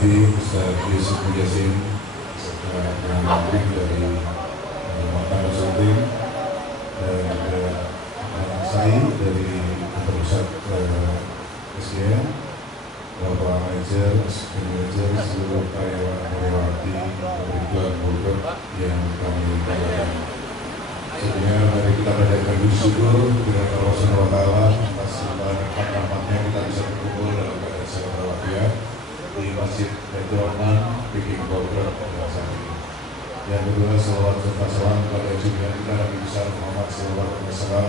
hormati Ustaz Yusuf Yasin serta Pengamatan dari Mahkamah Sultan dan saya dari kantor pusat SDM, Bapak Manajer, seluruh karyawan-karyawati Pemerintahan Bogor yang kami banggakan. Sebenarnya mari kita panjatkan puji syukur kepada Allah Subhanahu wa Ta'ala atas rahmatnya kita bisa berkumpul dalam keadaan sehat walafiat di Masjid Baitur Rahman, Peking Bogor pada saat ini. Yang kedua, salawat serta salam kepada junjungan kita Nabi besar Muhammad sallallahu alaihi wasallam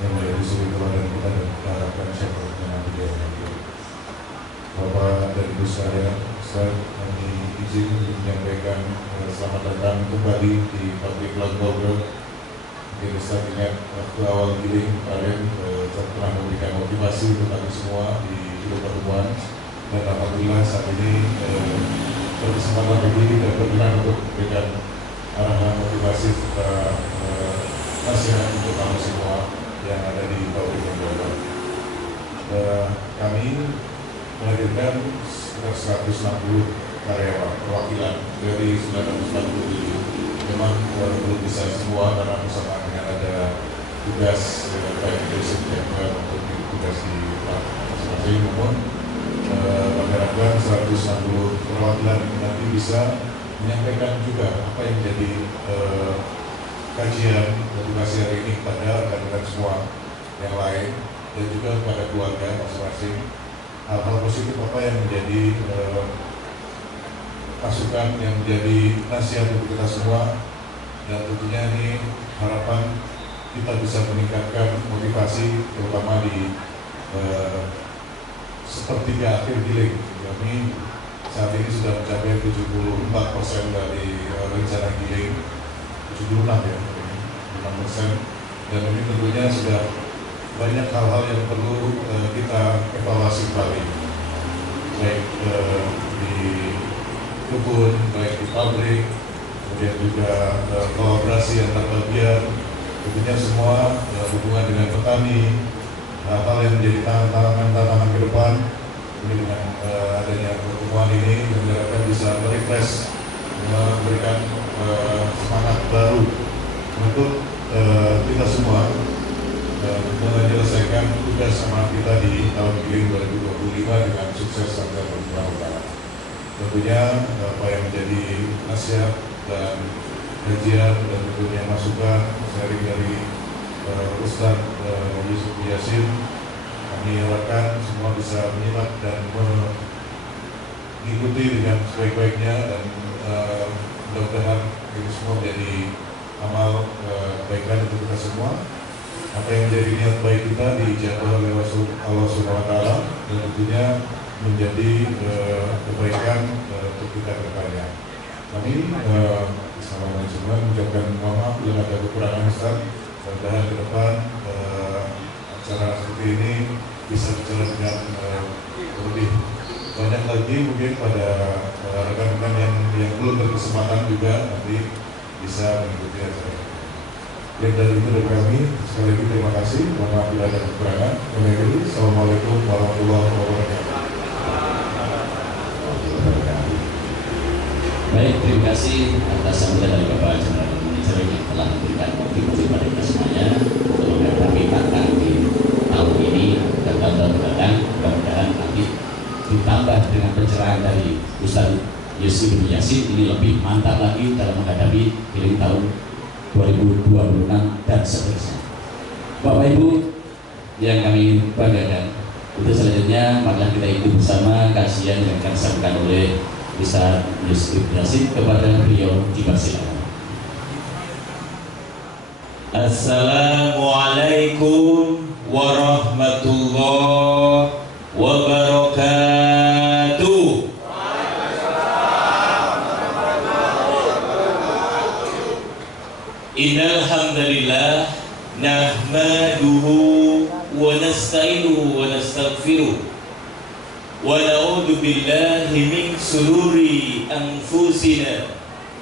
yang menjadi suri teladan kita dan kita harapkan syafaatnya nanti di akhirat nanti. Bapak dan Ibu sekalian, Ustaz kami izin menyampaikan selamat datang kembali di Pabrik Laut Bogor. Mungkin Ustaz ingat waktu awal giling kemarin Ustaz pernah memberikan motivasi untuk kami semua di judul pertemuan, dan alhamdulillah saat ini berkesempatan lagi dan berkenan untuk memberikan arahan motivasi serta nasihat untuk kami semua yang ada di Pabrik Laut Bogor. Kami menghadirkan sekitar 160 karyawan perwakilan dari 947. Memang belum bisa semua karena bersamaan dengan ada tugas baik dari September untuk tugas di masing-masing, namun kami harapkan 160 perwakilan ini nanti bisa menyampaikan juga apa yang menjadi kajian edukasi hari ini kepada rekan-rekan semua yang lain dan juga kepada keluarga masing-masing. Hal-hal positif apa yang menjadi masukan yang menjadi nasihat untuk kita semua, dan tentunya ini harapan kita bisa meningkatkan motivasi terutama di sepertiga akhir giling. Kami saat ini sudah mencapai 74% dari rencana giling, 76 ya, 6%, dan ini tentunya sudah banyak hal-hal yang perlu kita evaluasi kembali, baik di kebun, baik di pabrik, kemudian juga kolaborasi antar bagian, tentunya semua hubungan dengan petani, hal-hal yang menjadi tantangan ke depan. Ini dengan adanya pertemuan ini diharapkan bisa merefresh, memberikan semangat baru untuk kita semua menyelesaikan tugas sama kita di tahun giling 2025 dengan sukses sampai berjalan. Tentunya apa yang menjadi nasihat dan kajian dan tentunya masukan sharing dari Ustaz Yusuf Yasin, kami harapkan semua bisa menyimak dan mengikuti dengan sebaik-baiknya, dan mudah-mudahan ini semua menjadi amal kebaikan untuk kita semua. Apa yang menjadi niat baik kita diijabah oleh Allah Subhanahu wa Ta'ala, dan tentunya menjadi kebaikan untuk kita ke depannya. Kami bersama semua mengucapkan mohon maaf bila ada kekurangan Ustaz. Mudah-mudahan ke depan acara seperti ini bisa berjalan dengan lebih banyak lagi, mungkin pada rekan-rekan yang belum berkesempatan juga nanti bisa mengikuti acara ini. Dan dari itu dari kami sekali lagi terima kasih. Mohon maaf bila ada kekurangan. Assalamualaikum warahmatullahi wabarakatuh. Baik, terima kasih atas sambutan dari Bapak General Manager yang telah memberikan motivasi pada kita semuanya untuk menghadapi tantangan di tahun ini dan tahun mendatang. Mudah-mudahan nanti ditambah dengan pencerahan dari Ustaz Yusuf Yasin ini lebih mantap lagi dalam menghadapi giling tahun 2026 dan seterusnya. Bapak Ibu yang kami banggakan, untuk selanjutnya marilah kita ikuti bersama kajian yang akan disampaikan oleh Ustaz Yusuf Yasin, kepada beliau dipersilakan. Assalamualaikum warahmatullahi wabarakatuh. Innal hamdalillah nahmaduhu wa nasta'inuhu wa nastaghfiruh wa na'udzu billahi min sururi anfusina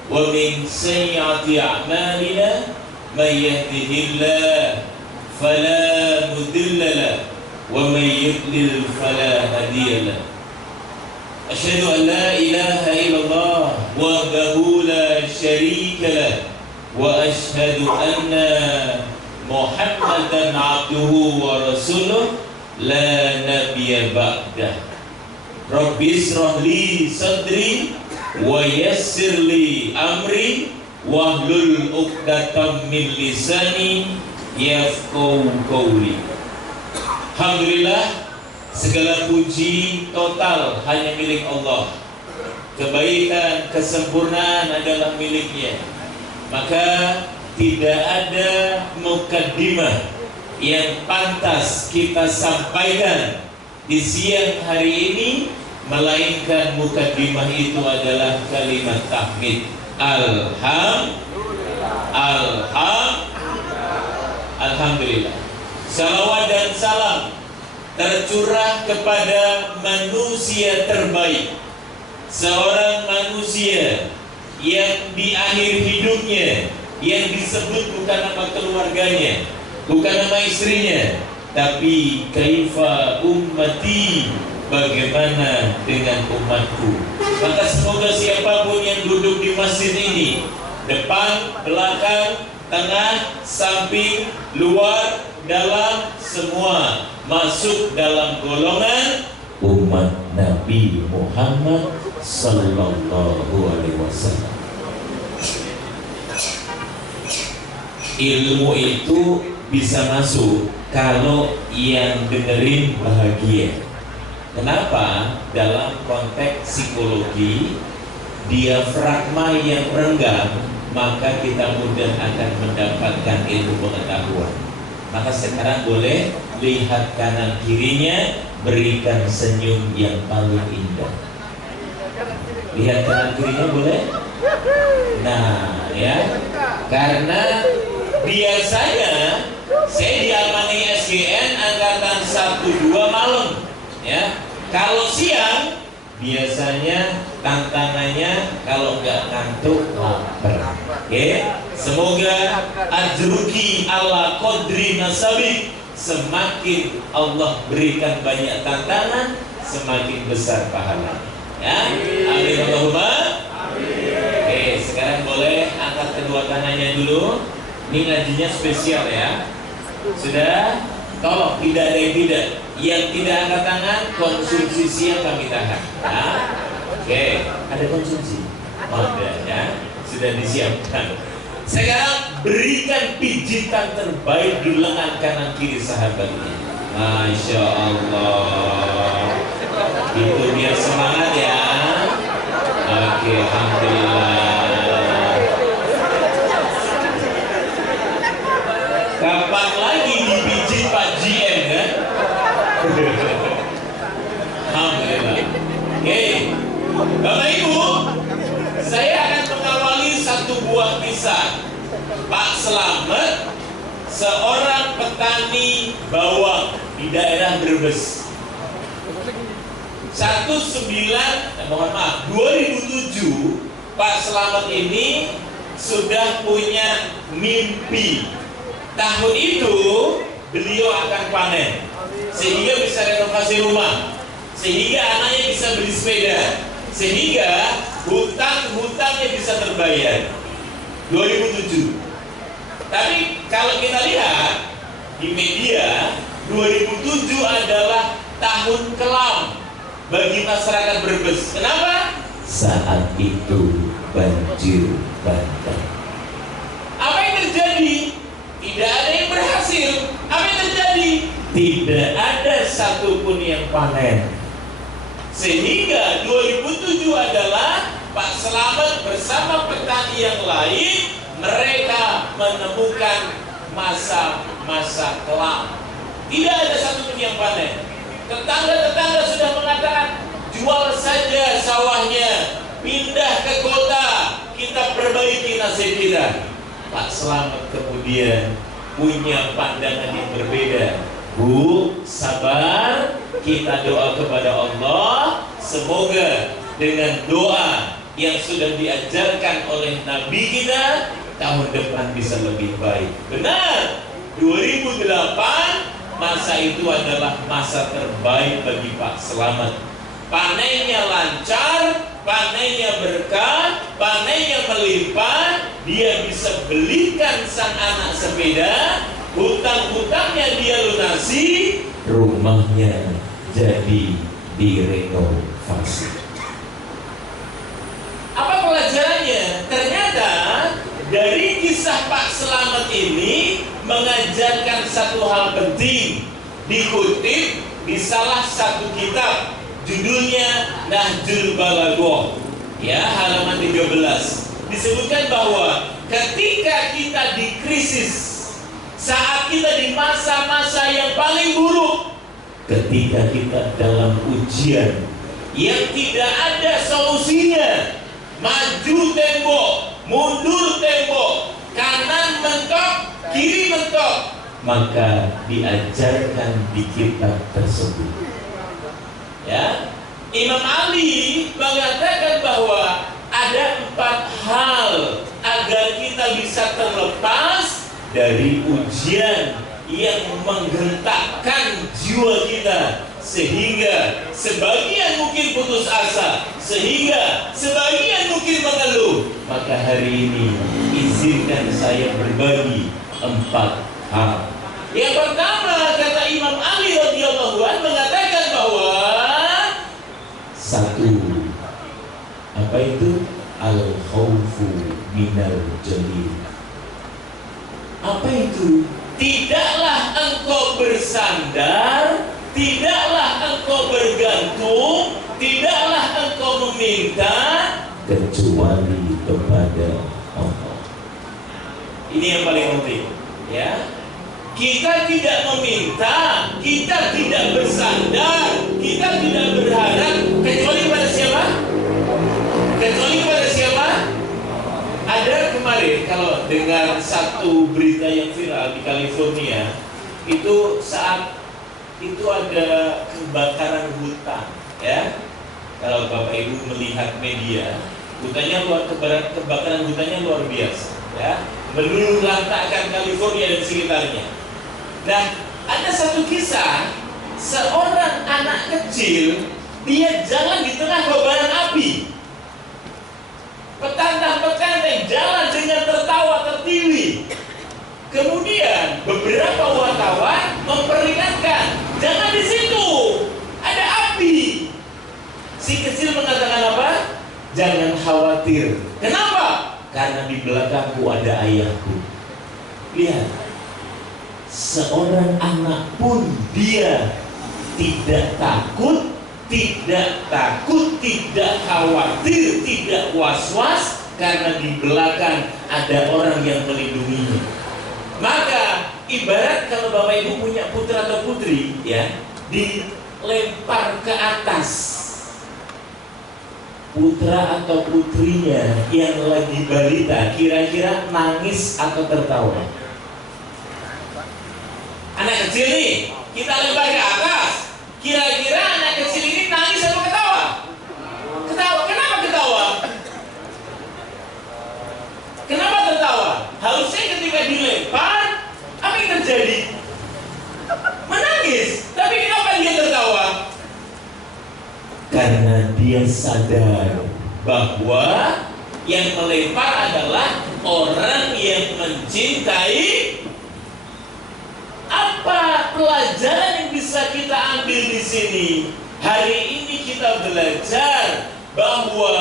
wa min sayyiati a'malina may yahdihillahu fala mudilla lahu wa may yudlil fala hadiya lahu. Asyhadu an la ilaha illallah wahdahu la syarika lah wa asyhadu anna Muhammadan abduhu wa rasuluh la nabiyya ba'dah. Rabbi israh li sadri wa yassir li amri wahlul 'uqdatam min lisani yafqahu qawli. Alhamdulillah, segala puji total hanya milik Allah. Kebaikan, kesempurnaan adalah miliknya. Maka tidak ada mukaddimah yang pantas kita sampaikan di siang hari ini, melainkan mukaddimah itu adalah kalimat tahmid. Alhamdulillah. Salawat dan salam tercurah kepada manusia terbaik, seorang manusia yang di akhir hidupnya, yang disebut bukan nama keluarganya, bukan nama istrinya, tapi kaifa ummati, bagaimana dengan umatku. Maka semoga siapapun yang duduk di masjid ini, depan, belakang, tengah, samping, luar, dalam, semua masuk dalam golongan umat Nabi Muhammad sallallahu alaihi wasallam. Ilmu itu bisa masuk kalau yang dengerin bahagia. Kenapa? Dalam konteks psikologi, diafragma yang renggang, maka kita mudah akan mendapatkan ilmu pengetahuan. Maka sekarang boleh lihat kanan kirinya, berikan senyum yang paling indah. Lihat kanan kirinya boleh? Nah ya, karena biasanya saya diamani SGN angkatan 1-2 malam ya. Kalau siang biasanya tantangannya kalau nggak ngantuk lapar. Oke, semoga ajruki ala qadri nasabik. Semakin Allah berikan banyak tantangan, semakin besar pahala. Ya, amin Allahumma. Oke, sekarang boleh angkat kedua tangannya dulu. Ini ngajinya spesial ya. Sudah? Tolong tidak ada yang tidak. Yang tidak angkat tangan, konsumsi siang kami tahan. Ya. Oke, ada konsumsi. Ada ya, sudah disiapkan. Sekarang berikan pijitan terbaik di lengan kanan kiri sahabat ini. Masya Allah. Itu biar semangat ya. Oke, alhamdulillah. Kapan lagi dipijit Pak GM kan? Alhamdulillah. Oke, Bapak Ibu, saya akan mengawali satu buah kisah. Pak Slamet, seorang petani bawang di daerah Brebes. 2007 Pak Slamet ini sudah punya mimpi. Tahun itu beliau akan panen, sehingga bisa renovasi rumah, sehingga anaknya bisa beli sepeda, sehingga hutang-hutangnya bisa terbayar. 2007. Tapi kalau kita lihat di media, 2007 adalah tahun kelam bagi masyarakat Brebes. Kenapa? Saat itu banjir bandang. Apa yang terjadi? Tidak ada yang berhasil. Apa yang terjadi? Tidak ada satupun yang panen. Sehingga 2007 adalah Pak Slamet bersama petani yang lain, mereka menemukan masa-masa kelam. Tidak ada satupun yang panen. Tetangga-tetangga sudah mengatakan, jual saja sawahnya, pindah ke kota, kita perbaiki nasib kita. Pak Slamet kemudian punya pandangan yang berbeda. Bu, sabar, kita doa kepada Allah, semoga dengan doa yang sudah diajarkan oleh Nabi kita, tahun depan bisa lebih baik. Benar, 2008 masa itu adalah masa terbaik bagi Pak Slamet. panennya lancar, panennya berkah, panennya melimpah, dia bisa belikan sang anak sepeda, hutang-hutangnya dia lunasi, rumahnya jadi direnovasi. Apa pelajarannya? Ternyata dari kisah Pak Slamet ini mengajarkan satu hal penting, dikutip di salah satu kitab, judulnya Nahjul Balaghoh, ya, halaman 13. Disebutkan bahwa ketika kita di krisis, saat kita di masa-masa yang paling buruk, ketika kita dalam ujian yang tidak ada solusinya, maju tembok, mundur tembok, kanan mentok, kiri mentok, maka diajarkan di kitab tersebut, ya, Imam Ali mengatakan bahwa ada 4 hal agar kita bisa terlepas dari ujian yang menggentakkan jiwa kita, sehingga sebagian mungkin putus asa, sehingga sebagian mungkin mengeluh. Maka hari ini izinkan saya berbagi 4 hal. Yang pertama, kata Imam Ali radhiyallahu anhu, mengatakan bahwa 1, apa itu? Al-khawfu minal jalil. Apa itu? Tidaklah engkau bersandar, tidaklah engkau bergantung, tidaklah engkau meminta kecuali kepada Allah. Ini yang paling penting, ya. Kita tidak meminta, kita tidak bersandar, kita tidak berharap kecuali pada siapa? Kecuali pada siapa? Ada kemarin kalau dengar satu berita yang viral di California, itu saat itu ada kebakaran hutan, ya. Kalau Bapak Ibu melihat media, kebakaran hutannya luar biasa, ya, meluluh lantakkan California dan sekitarnya. Dan ada satu kisah, seorang anak kecil, dia jalan di tengah kobaran api. Petantang-petantang jalan dengan tertawa tertiwi. Kemudian beberapa wartawan memperingatkan, jangan di situ, ada api. Si kecil mengatakan apa? Jangan khawatir. Kenapa? Karena di belakangku ada ayahku. Lihat, seorang anak pun dia tidak takut, tidak khawatir, tidak was-was, karena di belakang ada orang yang melindunginya. Maka ibarat kalau Bapak Ibu punya putra atau putri, ya, dilempar ke atas, putra atau putrinya yang lagi balita kira-kira nangis atau tertawa? Anak kecil nih, kita lempar ke atas, kira-kira anak kecil ini nangis atau ketawa? Ketawa. Kenapa ketawa? Kenapa tertawa? Harusnya ketika dilempar, apa yang terjadi? Menangis. Tapi kenapa dia tertawa? Karena dia sadar bahwa yang melempar adalah orang yang mencintai. Apa pelajaran yang bisa kita ambil di sini? Hari ini kita belajar bahwa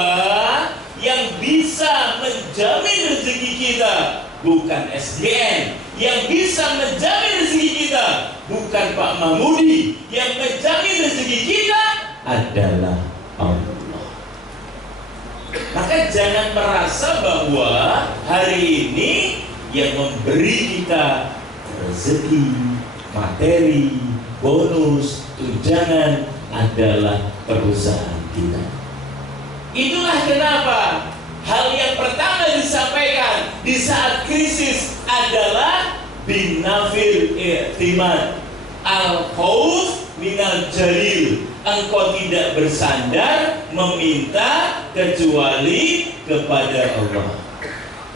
yang bisa menjamin rezeki kita bukan SDN, yang bisa menjamin rezeki kita bukan Pak Mahmudi, yang menjamin rezeki kita adalah Allah. Maka jangan merasa bahwa hari ini yang memberi kita rezeki, materi, bonus, tunjangan adalah perusahaan kita. Itulah kenapa hal yang pertama disampaikan di saat krisis adalah binafil i'timad, al-khauf minal jalil. Engkau tidak bersandar meminta kecuali kepada Allah.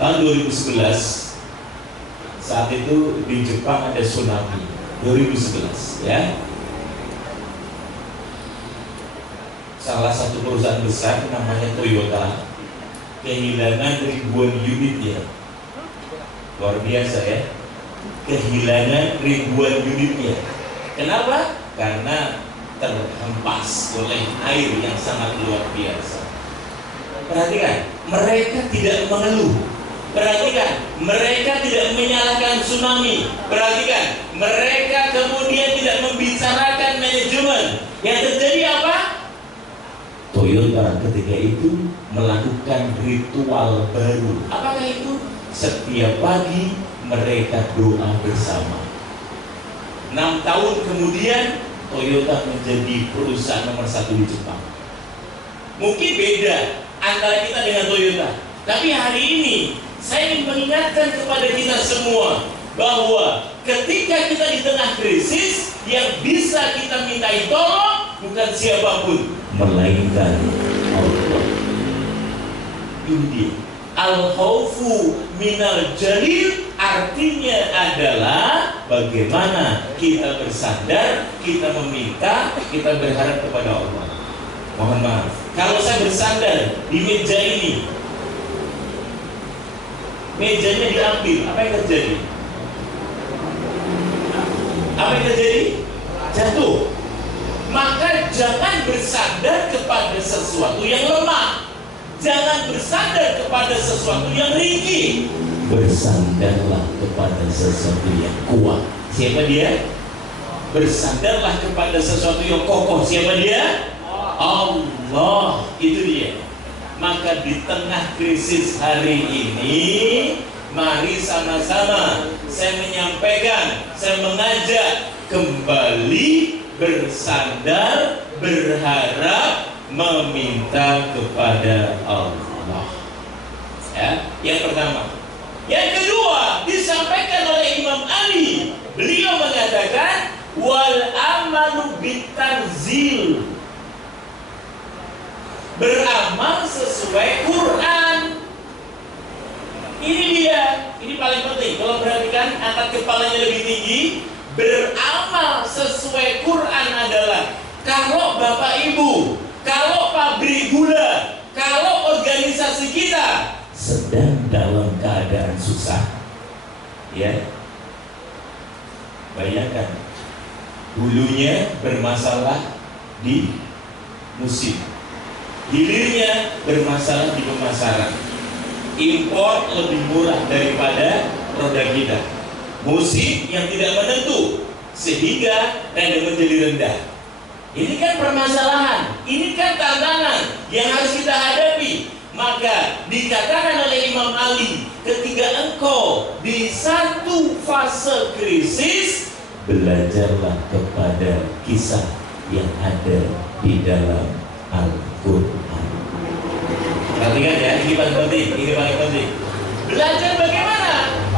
Tahun 2011, saat itu di Jepang ada tsunami 2011, ya. salah satu perusahaan besar namanya Toyota kehilangan ribuan unit ya. Luar biasa ya. Kehilangan ribuan unitnya. Kenapa? Karena terhempas oleh air yang sangat luar biasa. Perhatikan, mereka tidak mengeluh. Perhatikan, mereka tidak menyalahkan tsunami. Perhatikan, mereka kemudian tidak membicarakan manajemen. Yang terjadi apa? Toyota ketika itu melakukan ritual baru. Apakah itu? Setiap pagi mereka doa bersama. 6 tahun kemudian Toyota menjadi perusahaan nomor 1 di Jepang. Mungkin beda antara kita dengan Toyota, tapi hari ini saya ingin mengingatkan kepada kita semua bahwa ketika kita di tengah krisis, yang bisa kita mintai tolong bukan siapapun, melainkan Allah. Ini dia. Al-khawfu minal jalil artinya adalah bagaimana kita bersandar, kita meminta, kita berharap kepada Allah. Mohon maaf, kalau saya bersandar di meja ini, mejanya diambil, apa yang terjadi? Apa yang terjadi? Jatuh. Maka jangan bersandar kepada sesuatu yang lemah. Jangan bersandar kepada sesuatu yang ringkih. Bersandarlah kepada sesuatu yang kuat. Siapa dia? Bersandarlah kepada sesuatu yang kokoh. Siapa dia? Allah. Itu dia. Maka di tengah krisis hari ini, mari sama-sama saya menyampaikan, saya mengajak kembali bersandar, berharap, meminta kepada Allah. Ya, yang pertama. Yang kedua disampaikan oleh Imam Ali. Beliau mengatakan wal amalu bitanzil. Beramal sesuai Quran. Ini dia, ini paling penting. Kalau perhatikan, angkat kepalanya lebih tinggi. Beramal sesuai Quran adalah kalau Bapak Ibu, kalau pabrik gula, kalau organisasi kita sedang dalam keadaan susah, ya, bayangkan hulunya bermasalah di musim, hilirnya bermasalah di pemasaran, impor lebih murah daripada produk kita, musim yang tidak menentu sehingga harga menjadi rendah. Ini kan permasalahan, ini kan tantangan yang harus kita hadapi. Maka dikatakan oleh Imam Ali, ketika engkau di satu fase krisis, belajarlah kepada kisah yang ada di dalam Al-Quran. Perhatikan ya, ini paling penting, ini paling penting. Belajar bagaimana?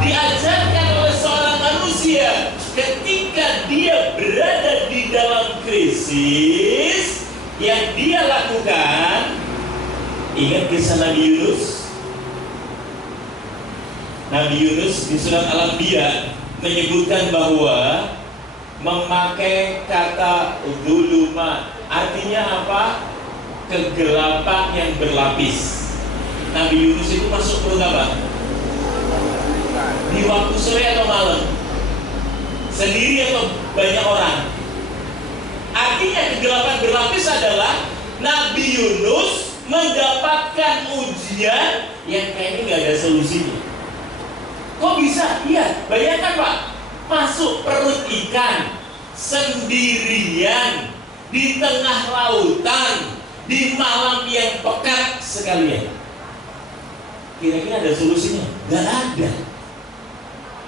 Diajarkan oleh seorang manusia ketika dia berada di dalam krisis, yang dia lakukan. Ingat kisah Nabi Yunus? Nabi Yunus di surat Al-Anbiya menyebutkan bahwa memakai kata dzulumat artinya apa? Kegelapan yang berlapis. Nabi Yunus itu masuk perut apa? Di waktu sore atau malam? Sendiri atau banyak orang? Artinya kegelapan berlapis adalah Nabi Yunus mendapatkan ujian yang kayaknya nggak ada solusinya. Kok bisa? Iya, bayangkan Pak, masuk perut ikan sendirian di tengah lautan di malam yang pekat sekalian. Kira-kira ada solusinya? Nggak ada.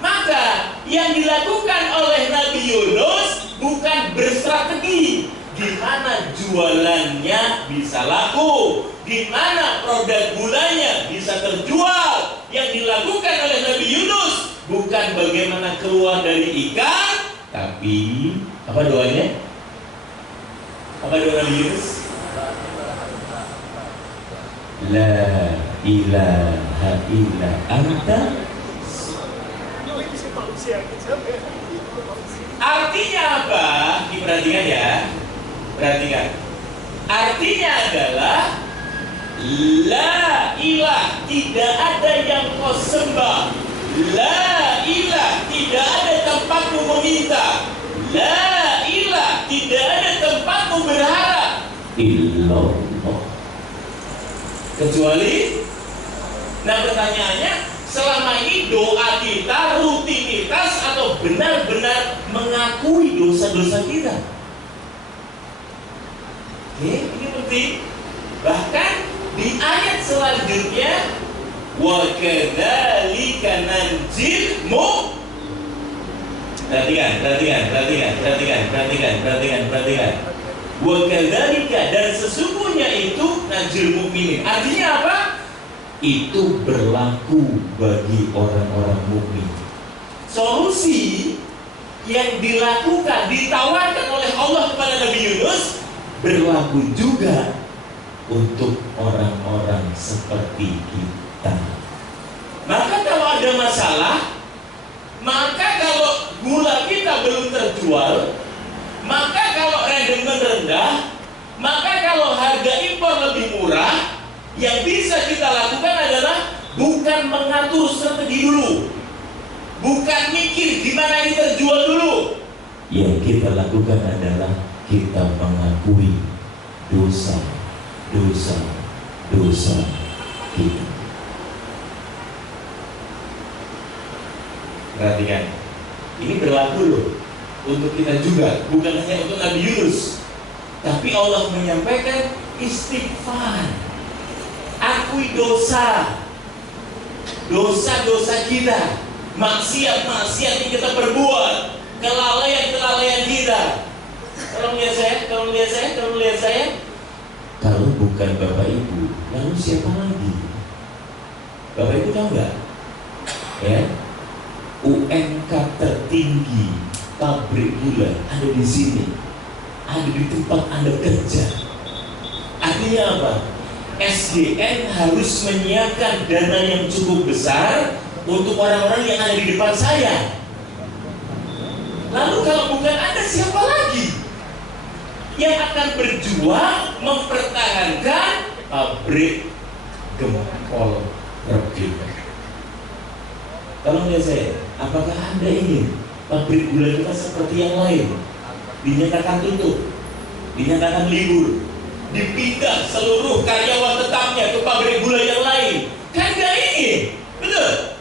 Maka yang dilakukan oleh Nabi Yunus bukan berstrategi gimana jualannya bisa laku, gimana produk gulanya bisa terjual. Yang dilakukan oleh Nabi Yunus bukan bagaimana keluar dari ikan, tapi apa doanya? Apa doa Nabi Yunus? La ilaha illa anta. Artinya apa? Diperhatikan ya. Perhatikan. Artinya adalah la ilah, tidak ada yang kau sembah. La ilah, tidak ada tempatmu meminta. La ilah, tidak ada tempatmu berharap. Illallah. Kecuali, nah pertanyaannya, selama ini doa kita rutinitas atau benar-benar mengakui dosa-dosa kita? Oke, ini penting. Bahkan di ayat selanjutnya, wa kadzalika nanjil mu. Perhatikan. Wa kadzalika, dan sesungguhnya itu nanjil mukminin. Artinya apa? Itu berlaku bagi orang-orang mukmin. Solusi yang dilakukan, ditawarkan oleh Allah kepada Nabi Yunus berlaku juga untuk orang-orang seperti kita. Maka kalau ada masalah, maka kalau gula kita belum terjual, maka kalau rendemen rendah, maka kalau harga impor lebih murah, yang bisa kita lakukan adalah bukan mengatur strategi dulu, bukan mikir gimana ini terjual dulu. Yang kita lakukan adalah kita mengakui dosa kita. Perhatikan, ini berlaku loh untuk kita juga, bukan hanya untuk Nabi Yunus, tapi Allah menyampaikan istighfar, akui dosa-dosa kita, maksiat yang kita perbuat, kelalaian kita. Tolong lihat saya. Kalau bukan Bapak Ibu, lalu siapa lagi? Bapak Ibu tahu nggak? Ya, UMK tertinggi pabrik gula ada di sini, ada di tempat Anda kerja. Artinya apa? SDN harus menyiapkan dana yang cukup besar untuk orang-orang yang ada di depan saya. Lalu kalau bukan Anda, siapa lagi yang akan berjuang mempertahankan pabrik gempol Rebit? Tolong lihat saya, apakah Anda ingin pabrik gula kita seperti yang lain, dinyatakan tutup, dinyatakan libur, dipindah seluruh karyawan tetapnya ke pabrik gula yang lain? Kan nggak ingin, betul?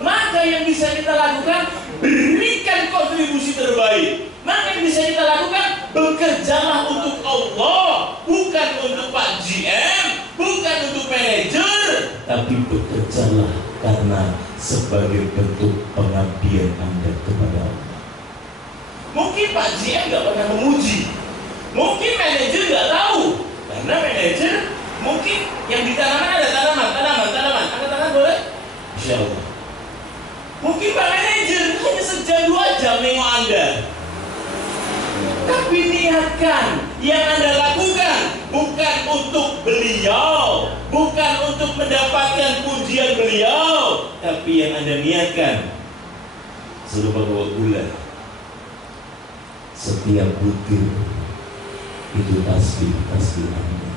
Maka yang bisa kita lakukan, berikan kontribusi terbaik. Maka yang bisa kita lakukan, bekerjalah untuk Allah, bukan untuk Pak GM, bukan untuk manajer, tapi bekerjalah karena sebagai bentuk pengabdian Anda kepada Allah. Mungkin Pak GM nggak pernah memuji, mungkin manajer nggak tahu, karena manajer mungkin yang di tanaman ada tanaman. Ada tanaman boleh? Insya Allah. Mungkin Pak manajer hanya sejam 2 jam nengok Anda. Tapi niatkan yang Anda lakukan bukan untuk beliau, bukan untuk mendapatkan pujian beliau, tapi yang Anda niatkan serupa bawa gula. Setiap butir itu tasbih Anda.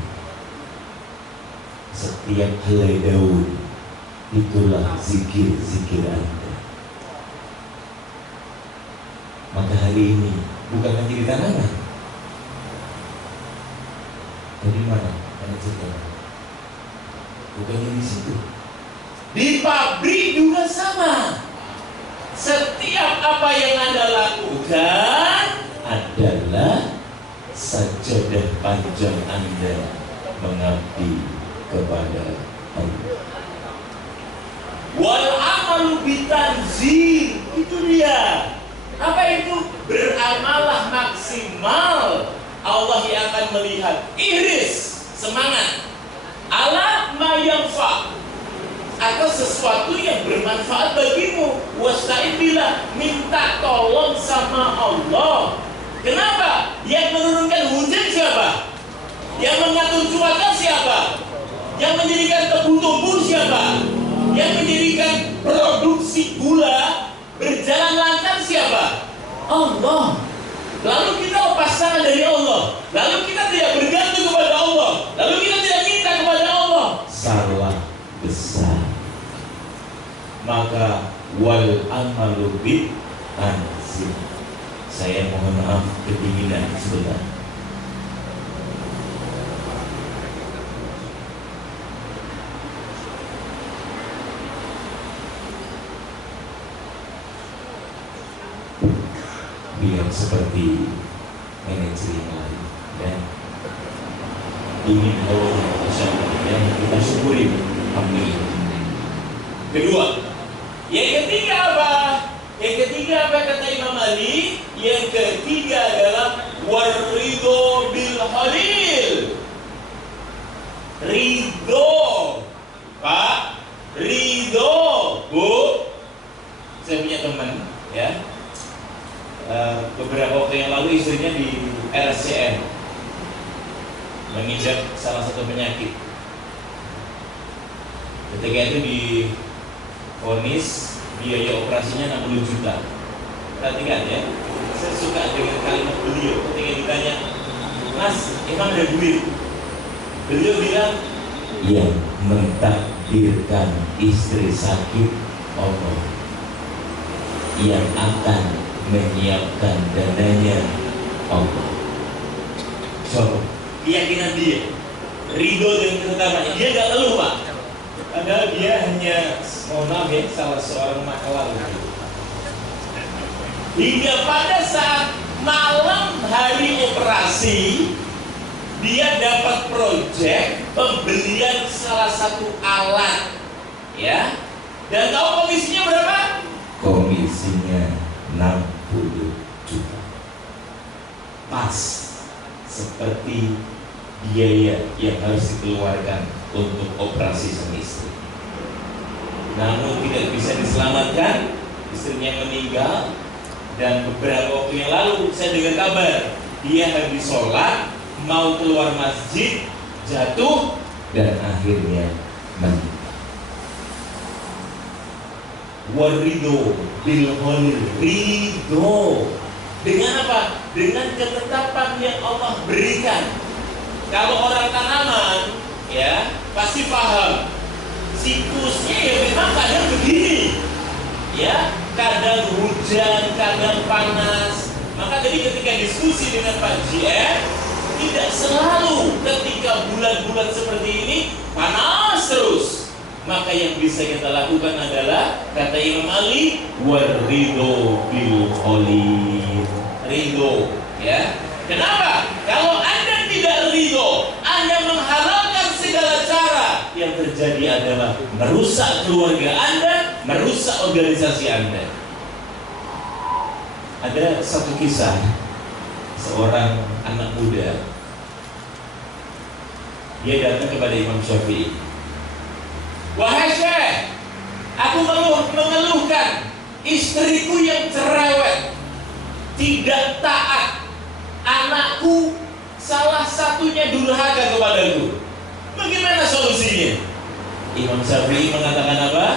Setiap helai daun itulah zikir Anda. Maka hari ini bukan hanya di tanaman. Dari mana? Bukan di situ. Di pabrik juga sama. Setiap apa yang Anda lakukan adalah sajadah panjang Anda mengabdi kepada Allah. Wal amalu bitanzil, itu dia. Apa itu? Beramalah maksimal. Allah yang akan melihat. Iris, semangat. Ala ma yanfa, atau sesuatu yang bermanfaat bagimu. Wasta'in billah, minta tolong sama Allah. Kenapa? Yang menurunkan hujan siapa? Yang mengatur cuaca siapa? Yang menjadikan tebu tumbuh siapa? Yang menjadikan produksi gula berjalan lancar siapa? Allah. Lalu kita lepas tangan dari Allah. Lalu kita tidak bergantung kepada maka wal amalu bid anzim. Saya mohon maaf kedinginan sebentar. Biar seperti manajer yang lain dan ingin Allah yang kita syukuri. Amin. Kedua, yang ketiga apa? Yang ketiga apa kata Imam Ali? Yang ketiga adalah waridho bil halil. Ridho, Pak. Ridho, Bu. Saya punya teman, ya. Beberapa waktu yang lalu istrinya di RSCM mengidap salah satu penyakit. Ketika itu divonis biaya operasinya 60 juta. Perhatikan ya, saya suka dengan kalimat beliau ketika ditanya, Mas, emang ada duit? Beliau bilang, yang mentakdirkan istri sakit Allah, yang akan menyiapkan dananya Allah. So, keyakinan dia, ridho dengan ketetapannya, dia nggak keluh Pak. Padahal dia hanya, mohon maaf ya, salah seorang maklar. Hingga pada saat malam hari operasi, dia dapat proyek pembelian salah satu alat, ya. Dan tahu komisinya berapa? Komisinya 60 juta. Pas seperti biaya yang harus dikeluarkan untuk operasi sang istri. Namun tidak bisa diselamatkan, istrinya meninggal. Dan beberapa waktu yang lalu saya dengar kabar dia habis sholat mau keluar masjid, jatuh dan akhirnya meninggal. Waridho bil halil, ridho dengan apa? Dengan ketetapan yang Allah berikan. Kalau orang tanaman, ya pasti paham siklusnya ya memang kadang begini, ya kadang hujan, kadang panas. Maka tadi ketika diskusi dengan Pak JR, tidak selalu ketika bulan-bulan seperti ini panas terus. Maka yang bisa kita lakukan adalah kata Imam Ali, waridho bil halil, ridho, ya. Kenapa? Kalau Anda tidak ridho, Anda menghalalkan segala cara, yang terjadi adalah merusak keluarga Anda, merusak organisasi Anda. Ada satu kisah seorang anak muda, dia datang kepada Imam Syafi'i. Wahai Syekh, aku mengeluhkan istriku yang cerewet, tidak taat, anakku salah satunya durhaka kepadaku. Bagaimana solusinya? Imam Syafi'i mengatakan apa?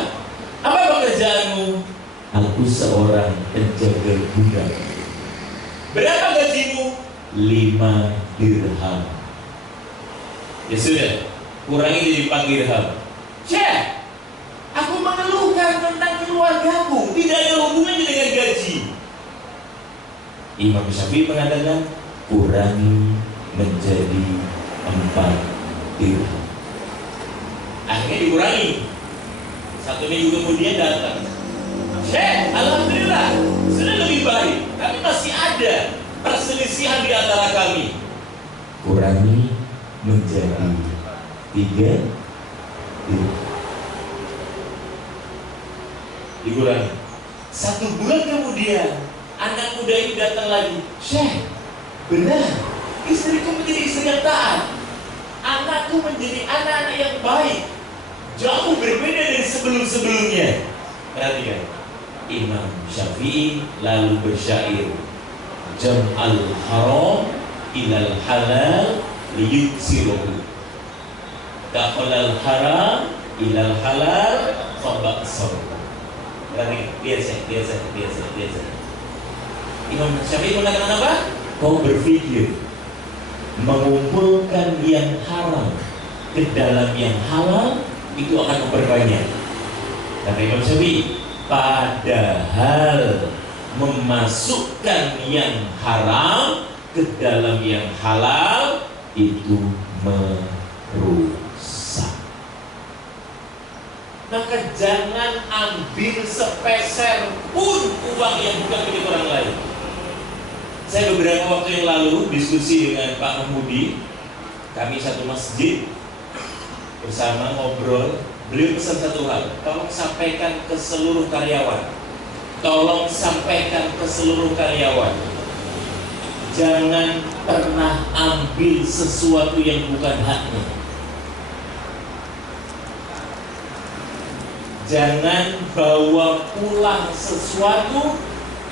Apa pekerjaanmu? Aku seorang penjaga budak. Berapa gajimu? 5 dirham. Ya sudah, kurangi jadi 4 dirham. Syekh, aku mengeluhkan tentang keluargaku, tidak ada hubungannya dengan gaji. Imam Syafi'i mengatakan kurangi menjadi 4 dirham. Akhirnya dikurangi. 1 minggu kemudian datang, Syekh, alhamdulillah sudah lebih baik, tapi masih ada perselisihan di antara kami. Kurangi menjadi 3 dikurangi. 1 bulan kemudian anak muda ini datang lagi, Syekh, benar, istriku menjadi istri yang taat, anakku menjadi anak-anak yang baik, jauh berbeda dari sebelum-sebelumnya. Perhatikan, Imam Syafi'i lalu bersyair, jam'al haram ilal halal liyuksiruhu, dakhalal haram ilal halal fabaqsaruhu. Perhatikan, biasa. Imam Syafi'i mengatakan apa? Kau berpikir mengumpulkan yang haram ke dalam yang halal itu akan memperbanyak. Kata Imam Syafi'i, padahal memasukkan yang haram ke dalam yang halal itu merusak. Maka jangan ambil sepeser pun uang yang bukan milik orang lain. Saya beberapa waktu yang lalu diskusi dengan Pak Mahmudi, kami satu masjid bersama ngobrol. Beliau pesan satu hal, tolong sampaikan ke seluruh karyawan. Tolong sampaikan ke seluruh karyawan, jangan pernah ambil sesuatu yang bukan haknya. Jangan bawa pulang sesuatu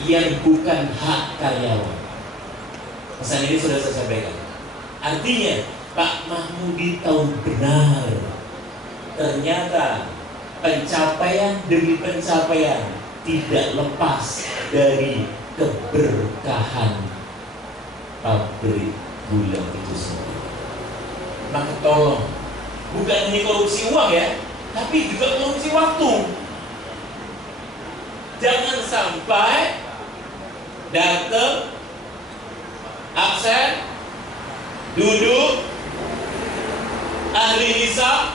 yang bukan hak karyawan. Pesan ini sudah saya sampaikan. Artinya Pak Mahmudi tahu benar, ternyata pencapaian demi pencapaian tidak lepas dari keberkahan pabrik gula itu sendiri. Maka tolong, bukan hanya korupsi uang ya, tapi juga korupsi waktu. Jangan sampai datang, absen, duduk, ahli hisab,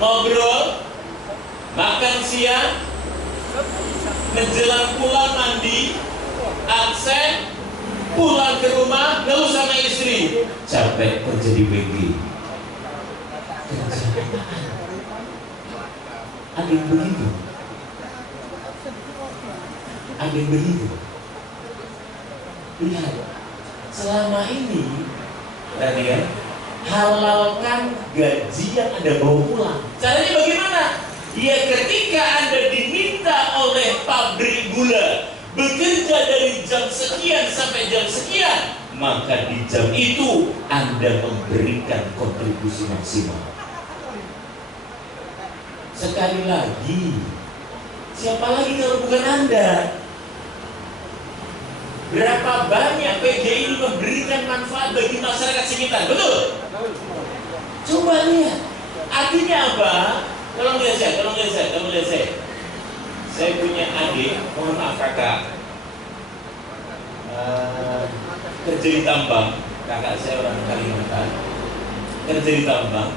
ngobrol, makan siang, menjelang pulang mandi, absen, pulang ke rumah, lalu sama istri, capek kerja di BG. Ada yang begitu. Ada yang begitu. Lihat, selama ini, perhatikan, halalkan gaji yang Anda bawa pulang. Caranya bagaimana? Ya ketika Anda diminta oleh pabrik gula bekerja dari jam sekian sampai jam sekian, maka di jam itu Anda memberikan kontribusi maksimal. Sekali lagi, siapa lagi kalau bukan Anda? Berapa banyak PGI ini memberikan manfaat bagi masyarakat sekitar, betul? Coba lihat, artinya apa? Tolong lihat saya. Saya punya adik, mohon maaf kakak, kerja di tambang. Kakak saya orang Kalimantan, kerja di tambang.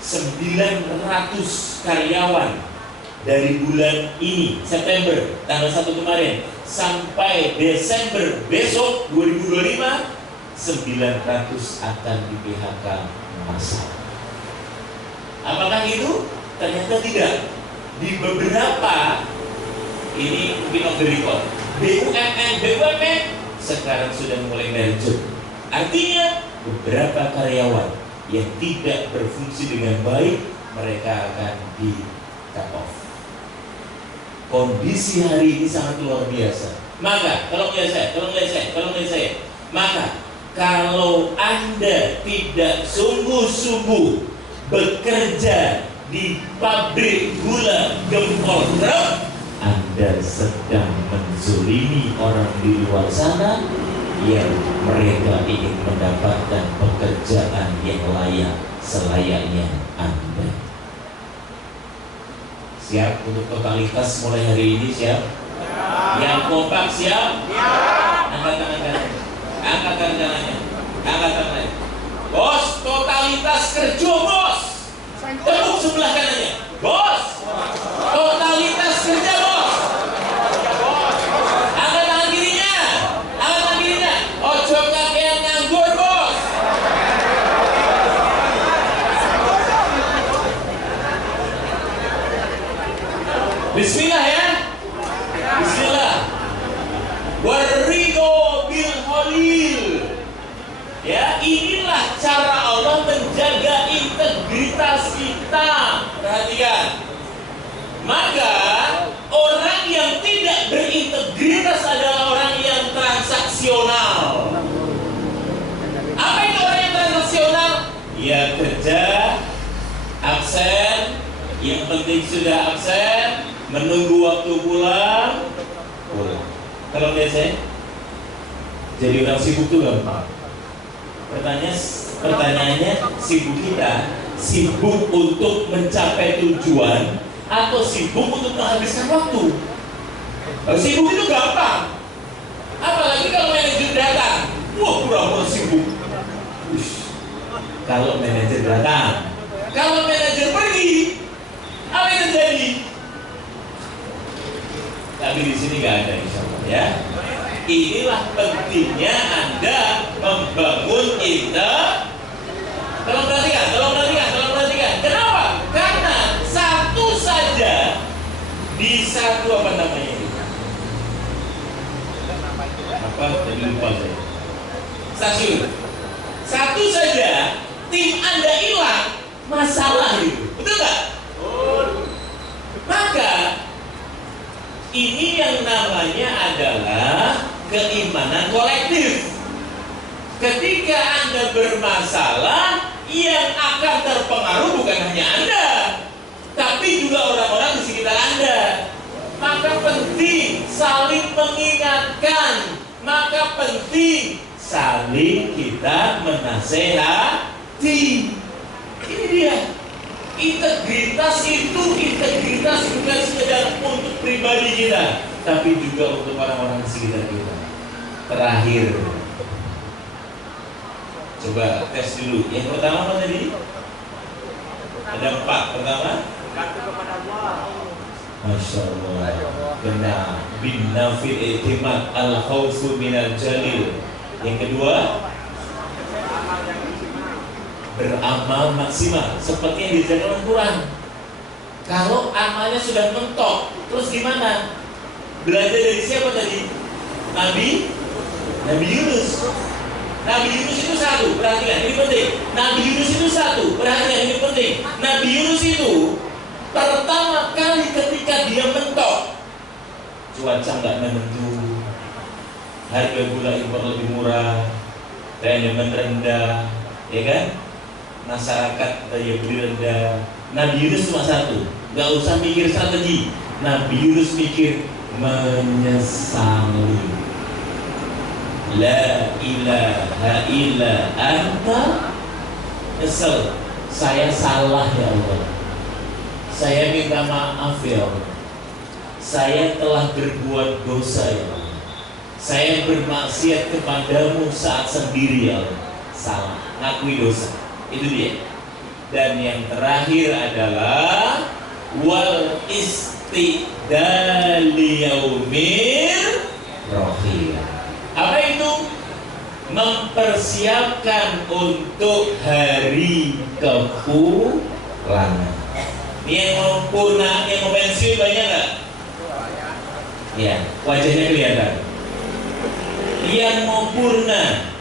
900 karyawan dari bulan ini, September, tanggal 1 kemarin, sampai Desember besok 2025, 900 akan di PHK massal. Apakah itu? Ternyata tidak. Di beberapa, ini mungkin off the record, BUMN sekarang sudah mulai merger. Artinya beberapa karyawan yang tidak berfungsi dengan baik, mereka akan di cut off. Kondisi hari ini sangat luar biasa. Maka, tolong lihat saya. Maka, kalau Anda tidak sungguh-sungguh bekerja di pabrik gula Gempol Truk, Anda sedang menzolimi orang di luar sana yang mereka ingin mendapatkan pekerjaan yang layak selayaknya Anda. Siap untuk totalitas mulai hari ini? Siap? Yang kompak siap? Angkat tangan kanannya. Angkat tangannya. Bos, totalitas kerja bos. Tepuk sebelah kanannya. Bos, totalitas kerja bos. Angkat tangan kirinya. Ojo kakean nganggur bos. Bismillah ya. Bismillah. Warigo bil holil. Ya, inilah cara Allah menjaga integritas kita. Perhatikan. Maka orang yang tidak berintegritas adalah orang yang transaksional. Apa itu orang yang transaksional? Ya kerja, absen, yang penting sudah absen, menunggu waktu pulang. Kalau biasa jadi orang sibuk tuh gampang. Pertanyaannya, sibuk kita sibuk untuk mencapai tujuan atau sibuk untuk menghabiskan waktu. Kalau sibuk itu gampang, apalagi kalau manajer datang, wah pura-pura sibuk. Kalau manajer datang, kalau manajer pergi, apa yang terjadi? Tapi di sini nggak ada, insya Allah ya. Inilah pentingnya Anda membangun Tolong perhatikan. Kenapa? Karena satu saja di satu apa namanya ini? Apa? Tadi lupa saya. Stasiun. Satu saja tim Anda hilang, masalah itu. Betul nggak? Maka ini yang namanya adalah keimanan kolektif. Ketika Anda bermasalah, yang akan terpengaruh bukan hanya Anda, tapi juga orang-orang di sekitar Anda. Maka penting saling mengingatkan, maka penting saling kita menasehati. Ini dia. Integritas itu bukan sekedar untuk pribadi kita, tapi juga untuk orang-orang di sekitar kita. Terakhir, coba tes dulu. Yang pertama apa tadi? Ada 4. Pertama, Masya Allah, benar. Bin nafil i'timad al-khawfu minal jalil. Yang kedua, beramal maksimal seperti yang diajarkan Al-Quran. Kalau amalnya sudah mentok, terus gimana? Belajar dari siapa tadi? Nabi Yunus. Nabi Yunus itu satu, perhatikan, ini penting. Nabi Yunus itu satu, perhatikan, ini penting. Nabi Yunus itu pertama kali ketika dia mentok, cuaca nggak menentu, harga gula impor lebih murah, demand rendah, ya kan? Masyarakat daya beli rendah. Nabi Yunus cuma satu, nggak usah mikir strategi. Nabi Yunus mikir menyesali. La ilaha illa anta, nyesel, saya salah ya Allah, saya minta maaf ya Allah, saya telah berbuat dosa ya Allah, saya bermaksiat kepadamu saat sendiri ya Allah, salah, ngakui dosa. Itu dia. Dan yang terakhir adalah wal istidali yaumir rohiyah. Apa itu? Mempersiapkan untuk hari kepulangan. Ini yang mau purna, yang mau pensiun banyak nggak? Ya, wajahnya kelihatan. Yang mau purna,